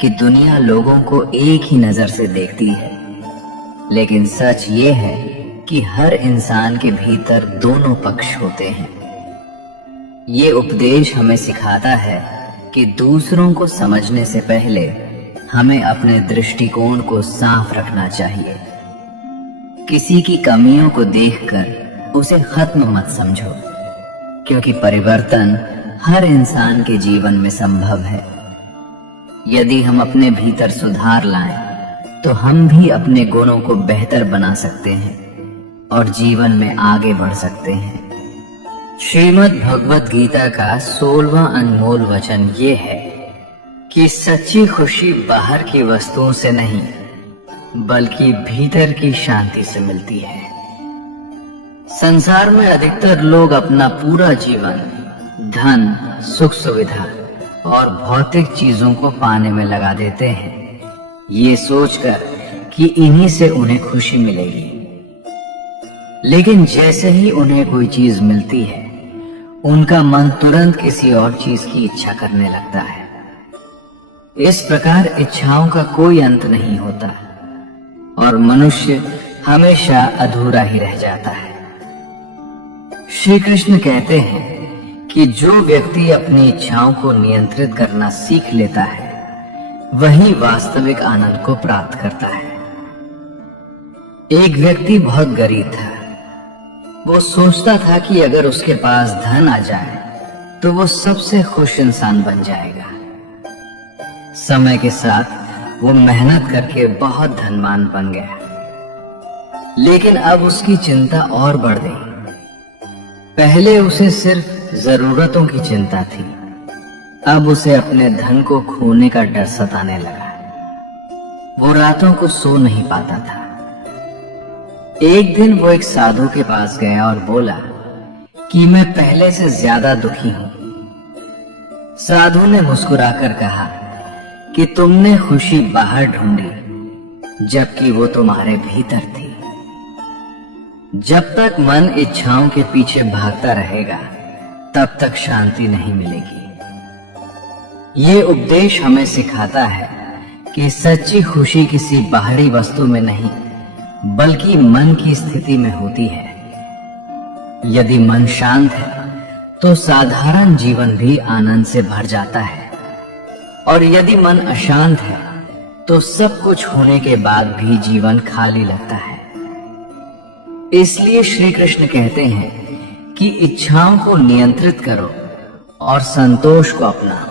कि दुनिया लोगों को एक ही नजर से देखती है, लेकिन सच ये है कि हर इंसान के भीतर दोनों पक्ष होते हैं। ये उपदेश हमें सिखाता है कि दूसरों को समझने से पहले हमें अपने दृष्टिकोण को साफ रखना चाहिए। किसी की कमियों को देखकर उसे खत्म मत समझो, क्योंकि परिवर्तन हर इंसान के जीवन में संभव है। यदि हम अपने भीतर सुधार लाएं, तो हम भी अपने गुणों को बेहतर बना सकते हैं और जीवन में आगे बढ़ सकते हैं। श्रीमद् भगवत गीता का 16वां अनमोल वचन ये है कि सच्ची खुशी बाहर की वस्तुओं से नहीं, बल्कि भीतर की शांति से मिलती है। संसार में अधिकतर लोग अपना पूरा जीवन धन, सुख सुविधा और भौतिक चीजों को पाने में लगा देते हैं, ये सोचकर कि इन्हीं से उन्हें खुशी मिलेगी। लेकिन जैसे ही उन्हें कोई चीज मिलती है, उनका मन तुरंत किसी और चीज की इच्छा करने लगता है। इस प्रकार इच्छाओं का कोई अंत नहीं होता और मनुष्य हमेशा अधूरा ही रह जाता है। श्री कृष्ण कहते हैं कि जो व्यक्ति अपनी इच्छाओं को नियंत्रित करना सीख लेता है, वही वास्तविक आनंद को प्राप्त करता है। एक व्यक्ति बहुत गरीब था। वो सोचता था कि अगर उसके पास धन आ जाए तो वो सबसे खुश इंसान बन जाएगा। समय के साथ वो मेहनत करके बहुत धनवान बन गया, लेकिन अब उसकी चिंता और बढ़ गई। पहले उसे सिर्फ जरूरतों की चिंता थी, अब उसे अपने धन को खोने का डर सताने लगा। वो रातों को सो नहीं पाता था। एक दिन वो एक साधु के पास गया और बोला कि मैं पहले से ज्यादा दुखी हूं। साधु ने मुस्कुराकर कहा कि तुमने खुशी बाहर ढूंढी, जबकि वो तुम्हारे भीतर थी। जब तक मन इच्छाओं के पीछे भागता रहेगा, तब तक शांति नहीं मिलेगी। ये उपदेश हमें सिखाता है कि सच्ची खुशी किसी बाहरी वस्तु में नहीं, बल्कि मन की स्थिति में होती है। यदि मन शांत है तो साधारण जीवन भी आनंद से भर जाता है, और यदि मन अशांत है तो सब कुछ होने के बाद भी जीवन खाली लगता है। इसलिए श्री कृष्ण कहते हैं कि इच्छाओं को नियंत्रित करो और संतोष को अपनाओ,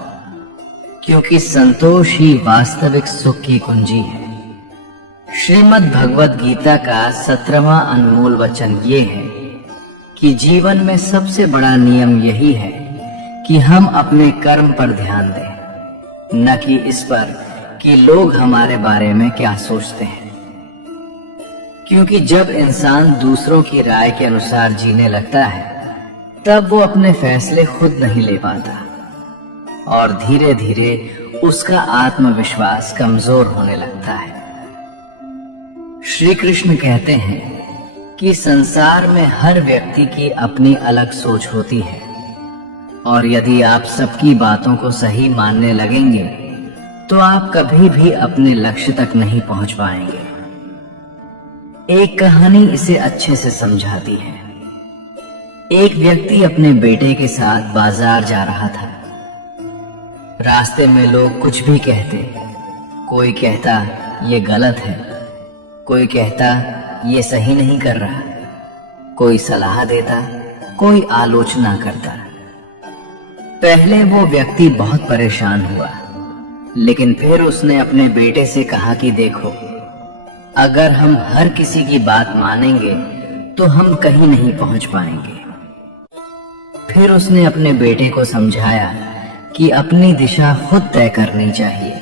क्योंकि संतोष ही वास्तविक सुख की कुंजी है। श्रीमद् भगवत गीता का 17वां अनमोल वचन ये है कि जीवन में सबसे बड़ा नियम यही है कि हम अपने कर्म पर ध्यान दें, न कि इस पर कि लोग हमारे बारे में क्या सोचते हैं। क्योंकि जब इंसान दूसरों की राय के अनुसार जीने लगता है, तब वो अपने फैसले खुद नहीं ले पाता और धीरे धीरे उसका आत्मविश्वास कमजोर होने लगता है। श्री कृष्ण कहते हैं कि संसार में हर व्यक्ति की अपनी अलग सोच होती है और यदि आप सबकी बातों को सही मानने लगेंगे तो आप कभी भी अपने लक्ष्य तक नहीं पहुंच पाएंगे। एक कहानी इसे अच्छे से समझाती है। एक व्यक्ति अपने बेटे के साथ बाजार जा रहा था। रास्ते में लोग कुछ भी कहते, कोई कहता ये गलत है, कोई कहता ये सही नहीं कर रहा, कोई सलाह देता, कोई आलोचना करता। पहले वो व्यक्ति बहुत परेशान हुआ, लेकिन फिर उसने अपने बेटे से कहा कि देखो, अगर हम हर किसी की बात मानेंगे तो हम कहीं नहीं पहुंच पाएंगे। फिर उसने अपने बेटे को समझाया कि अपनी दिशा खुद तय करनी चाहिए,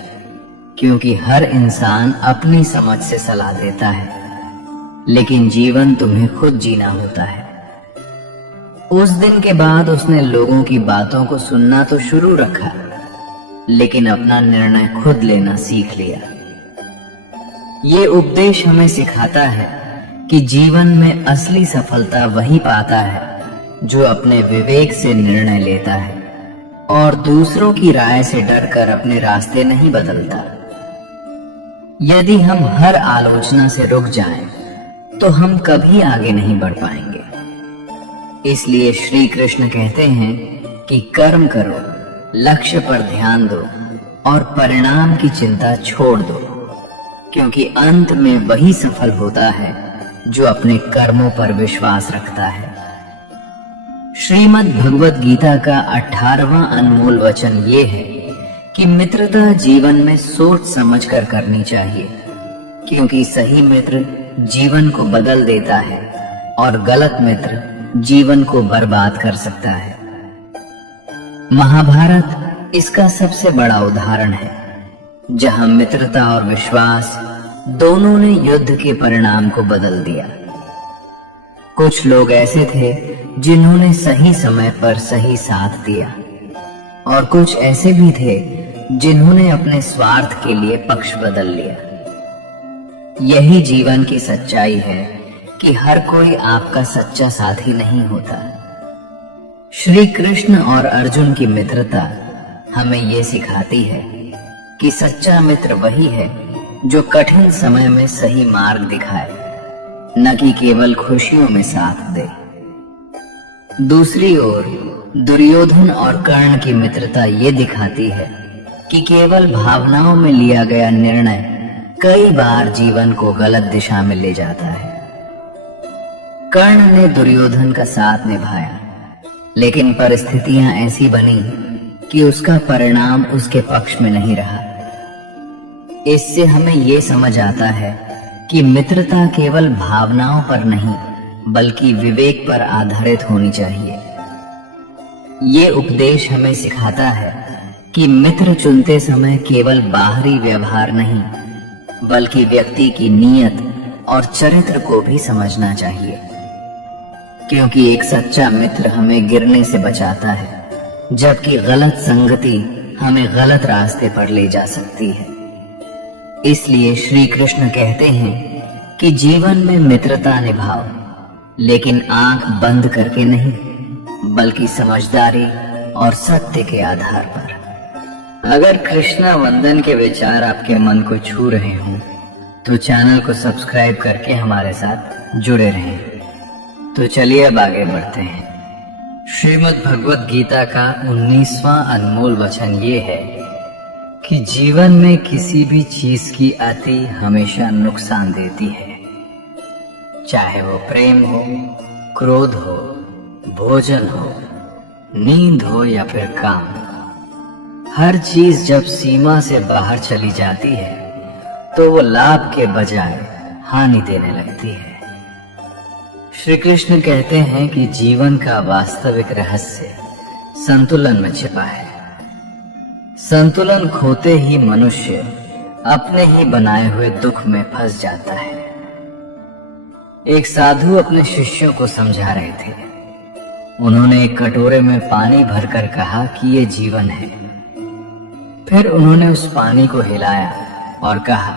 क्योंकि हर इंसान अपनी समझ से सलाह देता है, लेकिन जीवन तुम्हें खुद जीना होता है। उस दिन के बाद उसने लोगों की बातों को सुनना तो शुरू रखा, लेकिन अपना निर्णय खुद लेना सीख लिया। ये उपदेश हमें सिखाता है कि जीवन में असली सफलता वही पाता है जो अपने विवेक से निर्णय लेता है और दूसरों की राय से डरकर अपने रास्ते नहीं बदलता। यदि हम हर आलोचना से रुक जाएं, तो हम कभी आगे नहीं बढ़ पाएंगे। इसलिए श्री कृष्ण कहते हैं कि कर्म करो, लक्ष्य पर ध्यान दो और परिणाम की चिंता छोड़ दो, क्योंकि अंत में वही सफल होता है जो अपने कर्मों पर विश्वास रखता है। श्रीमद् भगवद गीता का 18वां अनमोल वचन ये है कि मित्रता जीवन में सोच समझकर करनी चाहिए, क्योंकि सही मित्र जीवन को बदल देता है और गलत मित्र जीवन को बर्बाद कर सकता है। महाभारत इसका सबसे बड़ा उदाहरण है, जहां मित्रता और विश्वास दोनों ने युद्ध के परिणाम को बदल दिया। कुछ लोग ऐसे थे जिन्होंने सही समय पर सही साथ दिया, और कुछ ऐसे भी थे जिन्होंने अपने स्वार्थ के लिए पक्ष बदल लिया। यही जीवन की सच्चाई है कि हर कोई आपका सच्चा साथी नहीं होता। श्री कृष्ण और अर्जुन की मित्रता हमें ये सिखाती है कि सच्चा मित्र वही है जो कठिन समय में सही मार्ग दिखाए, न कि केवल खुशियों में साथ दे। दूसरी ओर दुर्योधन और कर्ण की मित्रता ये दिखाती है कि केवल भावनाओं में लिया गया निर्णय कई बार जीवन को गलत दिशा में ले जाता है। कर्ण ने दुर्योधन का साथ निभाया, लेकिन परिस्थितियां ऐसी बनी कि उसका परिणाम उसके पक्ष में नहीं रहा। इससे हमें ये समझ आता है कि मित्रता केवल भावनाओं पर नहीं बल्कि विवेक पर आधारित होनी चाहिए। ये उपदेश हमें सिखाता है कि मित्र चुनते समय केवल बाहरी व्यवहार नहीं बल्कि व्यक्ति की नीयत और चरित्र को भी समझना चाहिए, क्योंकि एक सच्चा मित्र हमें गिरने से बचाता है, जबकि गलत संगति हमें गलत रास्ते पर ले जा सकती है। इसलिए श्री कृष्ण कहते हैं कि जीवन में मित्रता निभाओ, लेकिन आंख बंद करके नहीं बल्कि समझदारी और सत्य के आधार पर। अगर कृष्णा वंदन के विचार आपके मन को छू रहे हों तो चैनल को सब्सक्राइब करके हमारे साथ जुड़े रहें। तो चलिए अब आगे बढ़ते हैं। श्रीमद् भगवद गीता का 19वां अनमोल वचन ये है कि जीवन में किसी भी चीज की अति हमेशा नुकसान देती है, चाहे वो प्रेम हो, क्रोध हो, भोजन हो, नींद हो या फिर काम। हर चीज जब सीमा से बाहर चली जाती है तो वो लाभ के बजाय हानि देने लगती है। श्री कृष्ण कहते हैं कि जीवन का वास्तविक रहस्य संतुलन में छिपा है। संतुलन खोते ही मनुष्य अपने ही बनाए हुए दुख में फंस जाता है। एक साधु अपने शिष्यों को समझा रहे थे उन्होंने एक कटोरे में पानी भरकर कहा कि ये जीवन है। फिर उन्होंने उस पानी को हिलाया और कहा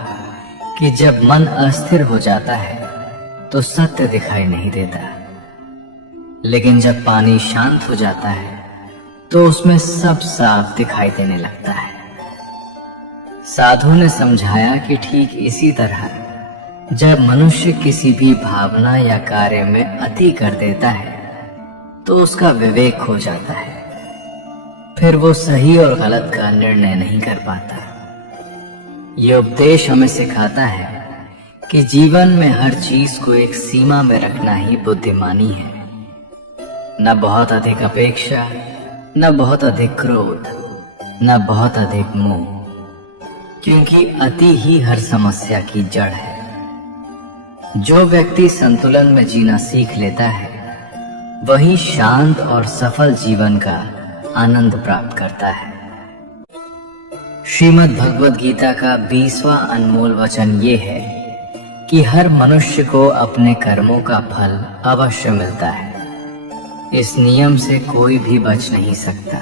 कि जब मन अस्थिर हो जाता है तो सत्य दिखाई नहीं देता, लेकिन जब पानी शांत हो जाता है तो उसमें सब साफ दिखाई देने लगता है। साधु ने समझाया कि ठीक इसी तरह जब मनुष्य किसी भी भावना या कार्य में अति कर देता है तो उसका विवेक खो जाता है, फिर वो सही और गलत का निर्णय नहीं कर पाता। ये उपदेश हमें सिखाता है कि जीवन में हर चीज को एक सीमा में रखना ही बुद्धिमानी है। न बहुत अधिक अपेक्षा, न बहुत अधिक क्रोध, न बहुत अधिक मोह, क्योंकि अति ही हर समस्या की जड़ है। जो व्यक्ति संतुलन में जीना सीख लेता है वही शांत और सफल जीवन का आनंद प्राप्त करता है। श्रीमद् भगवद गीता का 20वां अनमोल वचन ये है कि हर मनुष्य को अपने कर्मों का फल अवश्य मिलता है। इस नियम से कोई भी बच नहीं सकता।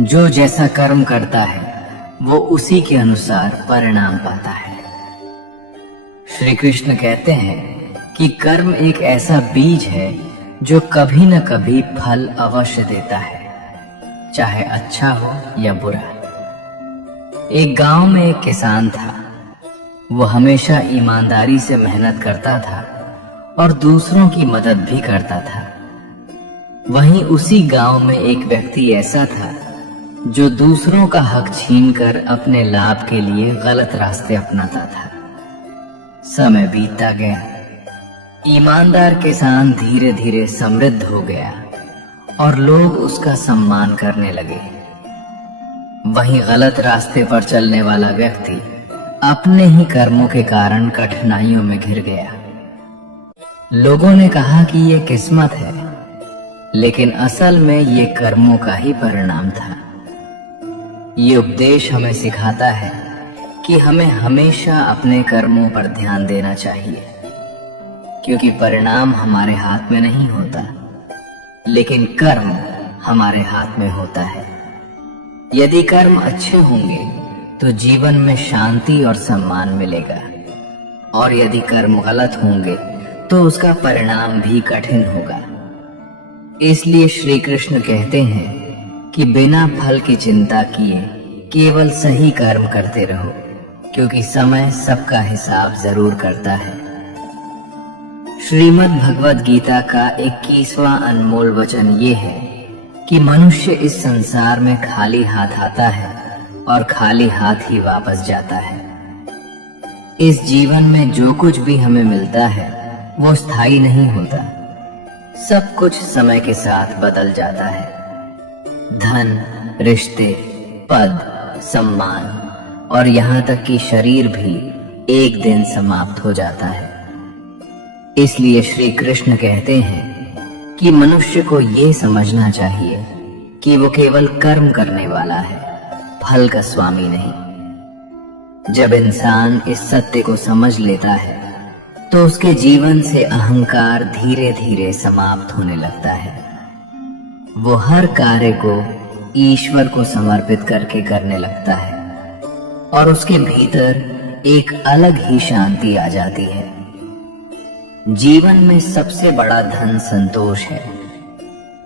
जो जैसा कर्म करता है वो उसी के अनुसार परिणाम पाता है। श्री कृष्ण कहते हैं कि कर्म एक ऐसा बीज है जो कभी न कभी फल अवश्य देता है, चाहे अच्छा हो या बुरा। एक गांव में एक किसान था। वो हमेशा ईमानदारी से मेहनत करता था और दूसरों की मदद भी करता था। वहीं उसी गांव में एक व्यक्ति ऐसा था जो दूसरों का हक छीनकर अपने लाभ के लिए गलत रास्ते अपनाता था। समय बीतता गया। ईमानदार किसान धीरे धीरे समृद्ध हो गया और लोग उसका सम्मान करने लगे। वहीं गलत रास्ते पर चलने वाला व्यक्ति अपने ही कर्मों के कारण कठिनाइयों में घिर गया। लोगों ने कहा कि ये किस्मत है, लेकिन असल में ये कर्मों का ही परिणाम था। ये उपदेश हमें सिखाता है कि हमें हमेशा अपने कर्मों पर ध्यान देना चाहिए, क्योंकि परिणाम हमारे हाथ में नहीं होता, लेकिन कर्म हमारे हाथ में होता है। यदि कर्म अच्छे होंगे तो जीवन में शांति और सम्मान मिलेगा, और यदि कर्म गलत होंगे तो उसका परिणाम भी कठिन होगा। इसलिए श्री कृष्ण कहते हैं कि बिना फल की चिंता किए केवल सही कर्म करते रहो, क्योंकि समय सबका हिसाब जरूर करता है। श्रीमद् भगवद गीता का 21वां अनमोल वचन ये है कि मनुष्य इस संसार में खाली हाथ आता है और खाली हाथ ही वापस जाता है। इस जीवन में जो कुछ भी हमें मिलता है वो स्थायी नहीं होता। सब कुछ समय के साथ बदल जाता है। धन, रिश्ते, पद, सम्मान और यहाँ तक कि शरीर भी एक दिन समाप्त हो जाता है। इसलिए श्री कृष्ण कहते हैं कि मनुष्य को ये समझना चाहिए कि वो केवल कर्म करने वाला है, फल का स्वामी नहीं। जब इंसान इस सत्य को समझ लेता है तो उसके जीवन से अहंकार धीरे धीरे समाप्त होने लगता है। वो हर कार्य को ईश्वर को समर्पित करके करने लगता है और उसके भीतर एक अलग ही शांति आ जाती है। जीवन में सबसे बड़ा धन संतोष है,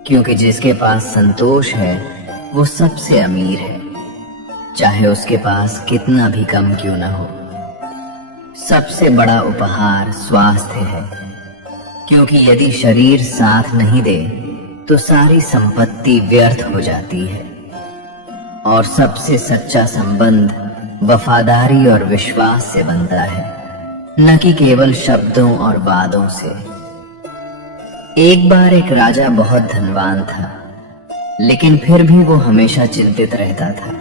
क्योंकि जिसके पास संतोष है वो सबसे अमीर है, चाहे उसके पास कितना भी कम क्यों न हो। सबसे बड़ा उपहार स्वास्थ्य है, क्योंकि यदि शरीर साथ नहीं दे तो सारी संपत्ति व्यर्थ हो जाती है। और सबसे सच्चा संबंध वफादारी और विश्वास से बनता है, न कि केवल शब्दों और वादों से। एक बार एक राजा बहुत धनवान था, लेकिन फिर भी वो हमेशा चिंतित रहता था।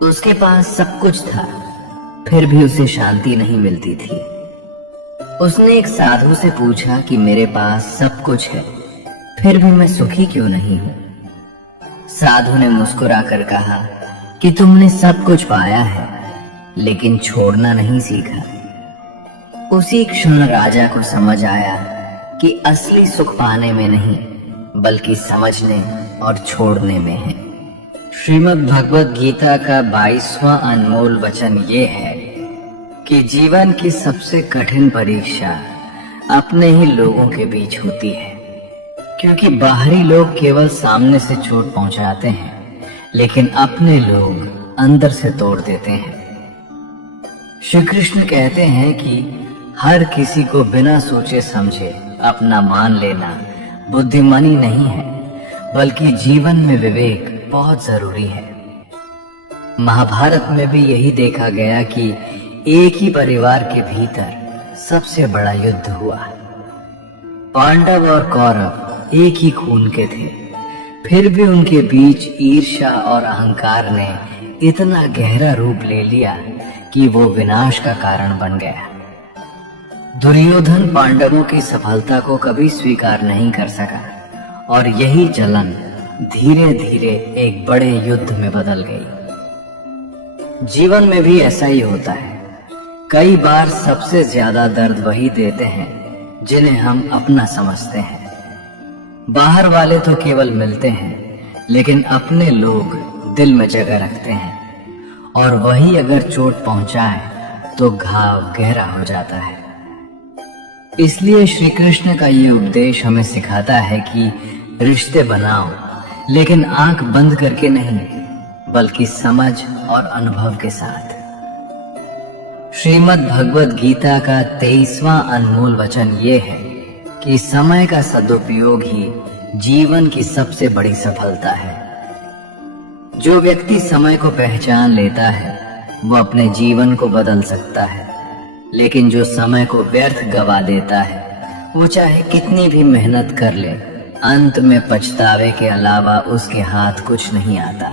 उसके पास सब कुछ था, फिर भी उसे शांति नहीं मिलती थी। उसने एक साधु से पूछा कि मेरे पास सब कुछ है, फिर भी मैं सुखी क्यों नहीं हूं? साधु ने मुस्कुराकर कहा कि तुमने सब कुछ पाया है, लेकिन छोड़ना नहीं सीखा। उसी क्षण राजा को समझ आया कि असली सुख पाने में नहीं बल्कि समझने और छोड़ने में है। श्रीमद् भगवत गीता का 22वां अनमोल वचन ये है कि जीवन की सबसे कठिन परीक्षा अपने ही लोगों के बीच होती है, क्योंकि बाहरी लोग केवल सामने से चोट पहुंचाते हैं, लेकिन अपने लोग अंदर से तोड़ देते हैं। श्री कृष्ण कहते हैं कि हर किसी को बिना सोचे समझे अपना मान लेना बुद्धिमानी नहीं है, बल्कि जीवन में विवेक बहुत जरूरी है। महाभारत में भी यही देखा गया कि एक ही परिवार के भीतर सबसे बड़ा युद्ध हुआ। पांडव और कौरव एक ही खून के थे, फिर भी उनके बीच ईर्ष्या और अहंकार ने इतना गहरा रूप ले लिया कि वो विनाश का कारण बन गया। दुर्योधन पांडवों की सफलता को कभी स्वीकार नहीं कर सका और यही जलन धीरे धीरे एक बड़े युद्ध में बदल गई। जीवन में भी ऐसा ही होता है। कई बार सबसे ज्यादा दर्द वही देते हैं जिन्हें हम अपना समझते हैं। बाहर वाले तो केवल मिलते हैं, लेकिन अपने लोग दिल में जगह रखते हैं, और वही अगर चोट पहुंचाए तो घाव गहरा हो जाता है। इसलिए श्री कृष्ण का ये उपदेश हमें सिखाता है कि रिश्ते बनाओ, लेकिन आंख बंद करके नहीं, बल्कि समझ और अनुभव के साथ। श्रीमद् भगवत गीता का 23वां अनमोल वचन ये है कि समय का सदुपयोग ही जीवन की सबसे बड़ी सफलता है। जो व्यक्ति समय को पहचान लेता है वो अपने जीवन को बदल सकता है, लेकिन जो समय को व्यर्थ गवा देता है वो चाहे कितनी भी मेहनत कर ले, अंत में पछतावे के अलावा उसके हाथ कुछ नहीं आता।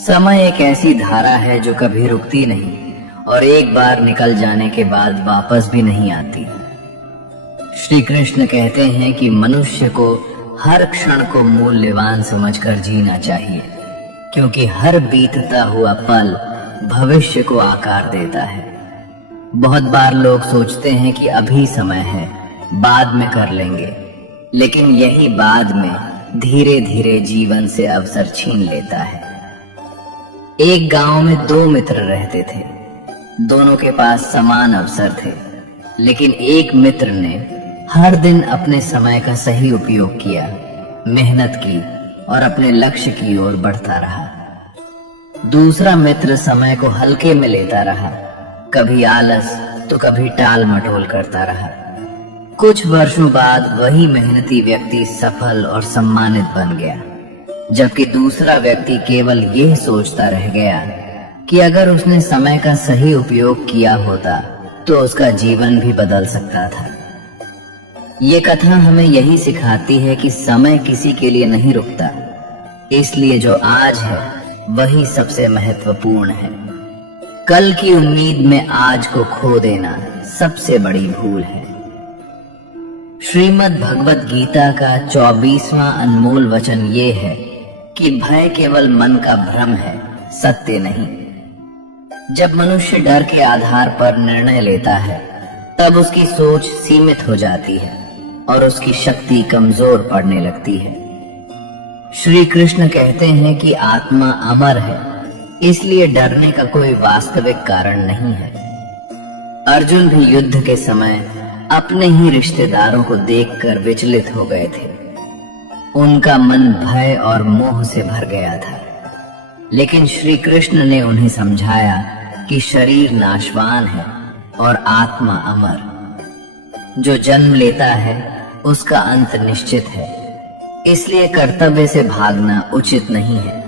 समय एक ऐसी धारा है जो कभी रुकती नहीं और एक बार निकल जाने के बाद वापस भी नहीं आती। श्री कृष्ण कहते हैं कि मनुष्य को हर क्षण को मूल्यवान समझकर जीना चाहिए, क्योंकि हर बीतता हुआ पल भविष्य को आकार देता है। बहुत बार लोग सोचते हैं कि अभी समय है, बाद में कर लेंगे, लेकिन यही बाद में धीरे धीरे जीवन से अवसर छीन लेता है। एक गांव में 2 मित्र रहते थे। दोनों के पास समान अवसर थे, लेकिन एक मित्र ने हर दिन अपने समय का सही उपयोग किया, मेहनत की और अपने लक्ष्य की ओर बढ़ता रहा। दूसरा मित्र समय को हल्के में लेता रहा, कभी आलस तो कभी टाल मटोल करता रहा। कुछ वर्षों बाद वही मेहनती व्यक्ति सफल और सम्मानित बन गया, जबकि दूसरा व्यक्ति केवल यह सोचता रह गया कि अगर उसने समय का सही उपयोग किया होता तो उसका जीवन भी बदल सकता था। ये कथा हमें यही सिखाती है कि समय किसी के लिए नहीं रुकता, इसलिए जो आज है वही सबसे महत्वपूर्ण है। कल की उम्मीद में आज को खो देना सबसे बड़ी भूल है। श्रीमद् भगवत गीता का 24वां अनमोल वचन ये है कि भय केवल मन का भ्रम है, सत्य नहीं। जब मनुष्य डर के आधार पर निर्णय लेता है तब उसकी सोच सीमित हो जाती है और उसकी शक्ति कमजोर पड़ने लगती है। श्री कृष्ण कहते हैं कि आत्मा अमर है, इसलिए डरने का कोई वास्तविक कारण नहीं है। अर्जुन भी युद्ध के समय अपने ही रिश्तेदारों को देखकर विचलित हो गए थे। उनका मन भय और मोह से भर गया था, लेकिन श्री कृष्ण ने उन्हें समझाया कि शरीर नाशवान है और आत्मा अमर। जो जन्म लेता है उसका अंत निश्चित है, इसलिए कर्तव्य से भागना उचित नहीं है।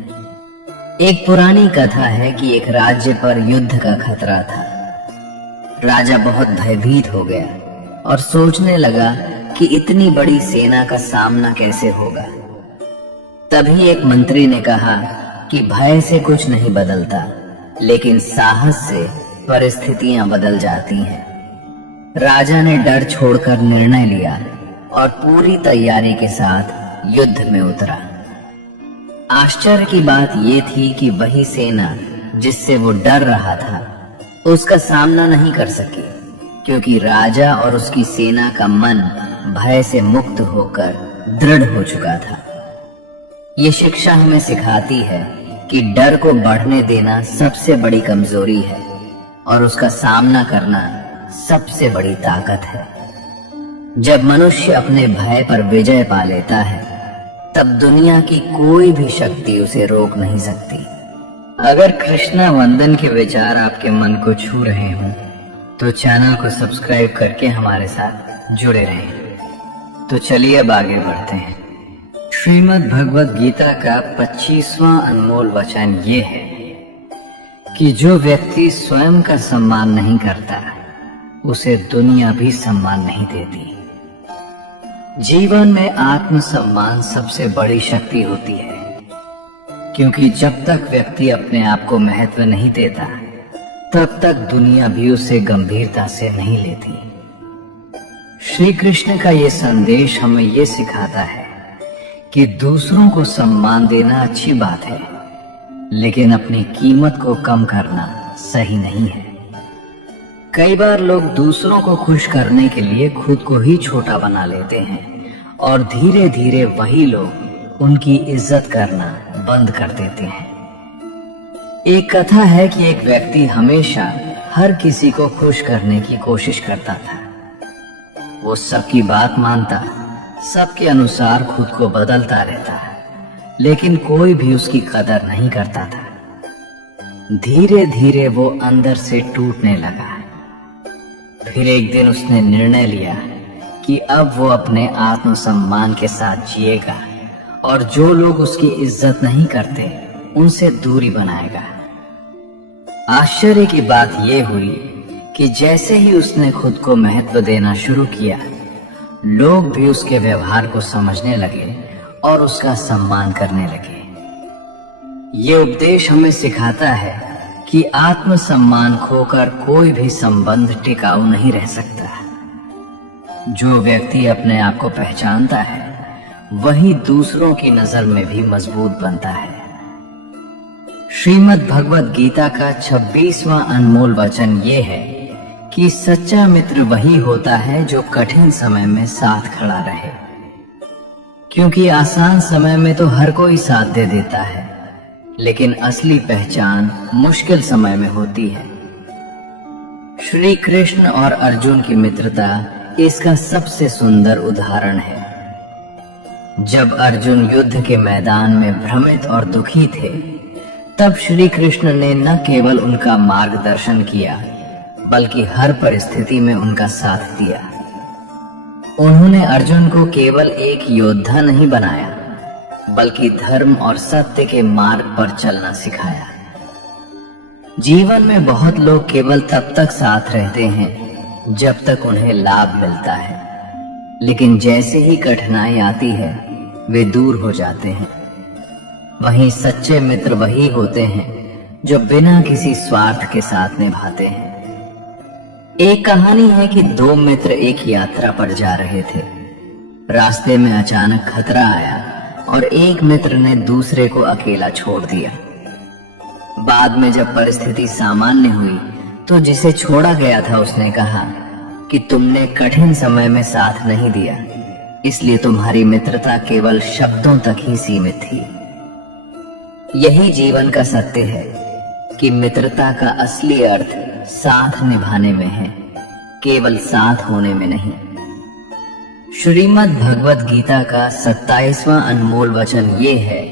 एक पुरानी कथा है कि एक राज्य पर युद्ध का खतरा था। राजा बहुत भयभीत हो गया और सोचने लगा कि इतनी बड़ी सेना का सामना कैसे होगा। तभी एक मंत्री ने कहा कि भय से कुछ नहीं बदलता, लेकिन साहस से परिस्थितियां बदल जाती हैं। राजा ने डर छोड़कर निर्णय लिया और पूरी तैयारी के साथ युद्ध में उतरा। आश्चर्य की बात यह थी कि वही सेना जिससे वो डर रहा था उसका सामना नहीं कर सकी, क्योंकि राजा और उसकी सेना का मन भय से मुक्त होकर दृढ़ हो चुका था। ये शिक्षा हमें सिखाती है कि डर को बढ़ने देना सबसे बड़ी कमजोरी है और उसका सामना करना सबसे बड़ी ताकत है। जब मनुष्य अपने भय पर विजय पा लेता है, तब दुनिया की कोई भी शक्ति उसे रोक नहीं सकती। अगर कृष्णा वंदन के विचार आपके मन को छू रहे हों, तो चैनल को सब्सक्राइब करके हमारे साथ जुड़े रहें। तो चलिए अब आगे बढ़ते हैं। श्रीमद् भगवद गीता का 25वां अनमोल वचन ये है कि जो व्यक्ति स्वयं का सम्मान नहीं करता, उसे दुनिया भी सम्मान नहीं देती। जीवन में आत्मसम्मान सबसे बड़ी शक्ति होती है, क्योंकि जब तक व्यक्ति अपने आप को महत्व नहीं देता, तब तक दुनिया भी उसे गंभीरता से नहीं लेती। श्री कृष्ण का ये संदेश हमें ये सिखाता है कि दूसरों को सम्मान देना अच्छी बात है, लेकिन अपनी कीमत को कम करना सही नहीं है। कई बार लोग दूसरों को खुश करने के लिए खुद को ही छोटा बना लेते हैं और धीरे धीरे वही लोग उनकी इज्जत करना बंद कर देते हैं। एक कथा है कि एक व्यक्ति हमेशा हर किसी को खुश करने की कोशिश करता था। वो सबकी बात मानता, सबके अनुसार खुद को बदलता रहता, लेकिन कोई भी उसकी कदर नहीं करता था। धीरे धीरे वो अंदर से टूटने लगा। फिर एक दिन उसने निर्णय लिया कि अब वो अपने आत्मसम्मान के साथ जिएगा और जो लोग उसकी इज्जत नहीं करते, उनसे दूरी बनाएगा। आश्चर्य की बात यह हुई कि जैसे ही उसने खुद को महत्व देना शुरू किया, लोग भी उसके व्यवहार को समझने लगे और उसका सम्मान करने लगे। ये उपदेश हमें सिखाता है कि आत्मसम्मान खोकर कोई भी संबंध टिकाऊ नहीं रह सकता। जो व्यक्ति अपने आप को पहचानता है, वही दूसरों की नजर में भी मजबूत बनता है। श्रीमद् भगवद गीता का 26वां अनमोल वचन ये है कि सच्चा मित्र वही होता है जो कठिन समय में साथ खड़ा रहे, क्योंकि आसान समय में तो हर कोई साथ दे देता है, लेकिन असली पहचान मुश्किल समय में होती है। श्री कृष्ण और अर्जुन की मित्रता इसका सबसे सुंदर उदाहरण है। जब अर्जुन युद्ध के मैदान में भ्रमित और दुखी थे, तब श्री कृष्ण ने न केवल उनका मार्गदर्शन किया, बल्कि हर परिस्थिति में उनका साथ दिया। उन्होंने अर्जुन को केवल एक योद्धा नहीं बनाया, बल्कि धर्म और सत्य के मार्ग पर चलना सिखाया। जीवन में बहुत लोग केवल तब तक साथ रहते हैं जब तक उन्हें लाभ मिलता है, लेकिन जैसे ही कठिनाई आती है, वे दूर हो जाते हैं। वहीं सच्चे मित्र वही होते हैं जो बिना किसी स्वार्थ के साथ निभाते हैं। एक कहानी है कि दो मित्र एक यात्रा पर जा रहे थे। रास्ते में अचानक खतरा आया और एक मित्र ने दूसरे को अकेला छोड़ दिया। बाद में जब परिस्थिति सामान्य हुई, तो जिसे छोड़ा गया था उसने कहा कि तुमने कठिन समय में साथ नहीं दिया, इसलिए तुम्हारी मित्रता केवल शब्दों तक ही सीमित थी। यही जीवन का सत्य है कि मित्रता का असली अर्थ साथ निभाने में है, केवल साथ होने में नहीं। श्रीमद् भगवद गीता का 27वां अनमोल वचन ये है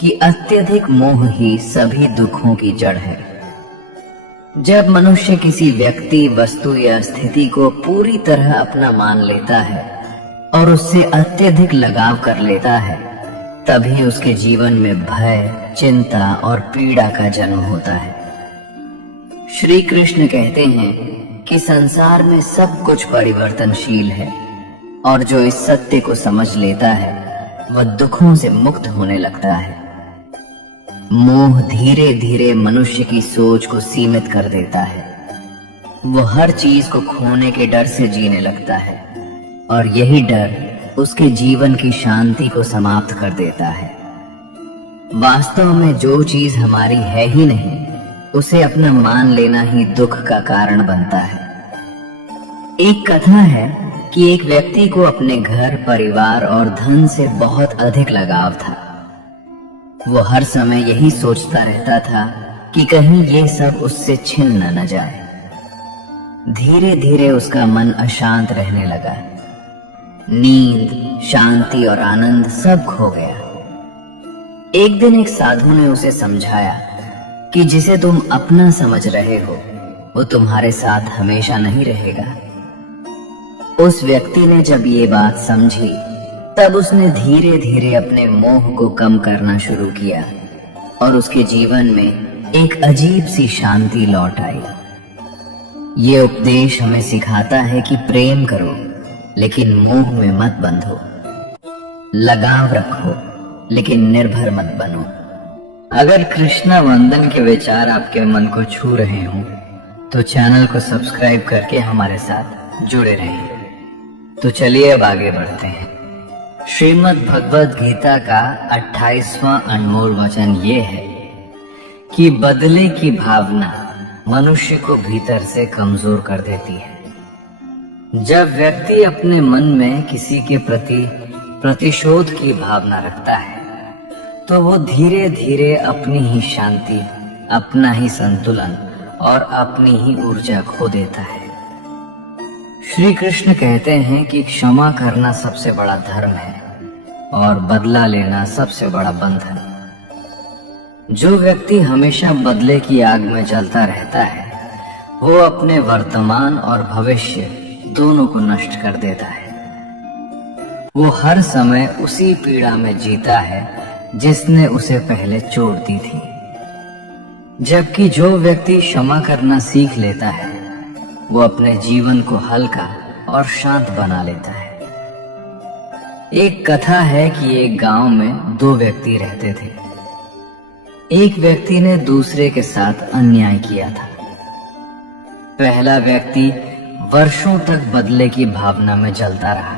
कि अत्यधिक मोह ही सभी दुखों की जड़ है। जब मनुष्य किसी व्यक्ति, वस्तु या स्थिति को पूरी तरह अपना मान लेता है और उससे अत्यधिक लगाव कर लेता है, तभी उसके जीवन में भय, चिंता और पीड़ा का जन्म होता है। श्री कृष्ण कहते हैं कि संसार में सब कुछ परिवर्तनशील है और जो इस सत्य को समझ लेता है, वह दुखों से मुक्त होने लगता है। मोह धीरे धीरे मनुष्य की सोच को सीमित कर देता है। वो हर चीज को खोने के डर से जीने लगता है और यही डर उसके जीवन की शांति को समाप्त कर देता है। वास्तव में जो चीज हमारी है ही नहीं, उसे अपना मान लेना ही दुख का कारण बनता है। एक कथा है कि एक व्यक्ति को अपने घर, परिवार और धन से बहुत अधिक लगाव था। वो हर समय यही सोचता रहता था कि कहीं ये सब उससे छिन न जाए। धीरे धीरे उसका मन अशांत रहने लगा। नींद, शांति और आनंद सब खो गया। एक दिन एक साधु ने उसे समझाया कि जिसे तुम अपना समझ रहे हो वो तुम्हारे साथ हमेशा नहीं रहेगा। उस व्यक्ति ने जब ये बात समझी तब उसने धीरे धीरे अपने मोह को कम करना शुरू किया और उसके जीवन में एक अजीब सी शांति लौट आई। ये उपदेश हमें सिखाता है कि प्रेम करो लेकिन मोह में मत बंधो, लगाव रखो लेकिन निर्भर मत बनो। अगर कृष्णा वंदन के विचार आपके मन को छू रहे हों तो चैनल को सब्सक्राइब करके हमारे साथ जुड़े रहें। तो चलिए अब आगे बढ़ते हैं। श्रीमद् भगवद गीता का 28वां अनमोल वचन ये है कि बदले की भावना मनुष्य को भीतर से कमजोर कर देती है। जब व्यक्ति अपने मन में किसी के प्रति प्रतिशोध की भावना रखता है तो वो धीरे धीरे अपनी ही शांति, अपना ही संतुलन और अपनी ही ऊर्जा खो देता है। श्री कृष्ण कहते हैं कि क्षमा करना सबसे बड़ा धर्म है और बदला लेना सबसे बड़ा बंधन। जो व्यक्ति हमेशा बदले की आग में जलता रहता है वो अपने वर्तमान और भविष्य दोनों को नष्ट कर देता है। वो हर समय उसी पीड़ा में जीता है जिसने उसे पहले चोट दी थी। जबकि जो व्यक्ति क्षमा करना सीख लेता है वो अपने जीवन को हल्का और शांत बना लेता है। एक कथा है कि एक गांव में दो व्यक्ति रहते थे। एक व्यक्ति ने दूसरे के साथ अन्याय किया था। पहला व्यक्ति वर्षों तक बदले की भावना में जलता रहा।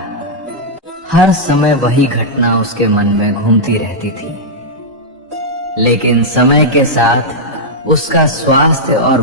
हर समय वही घटना उसके मन में घूमती रहती थी। लेकिन समय के साथ उसका स्वास्थ्य और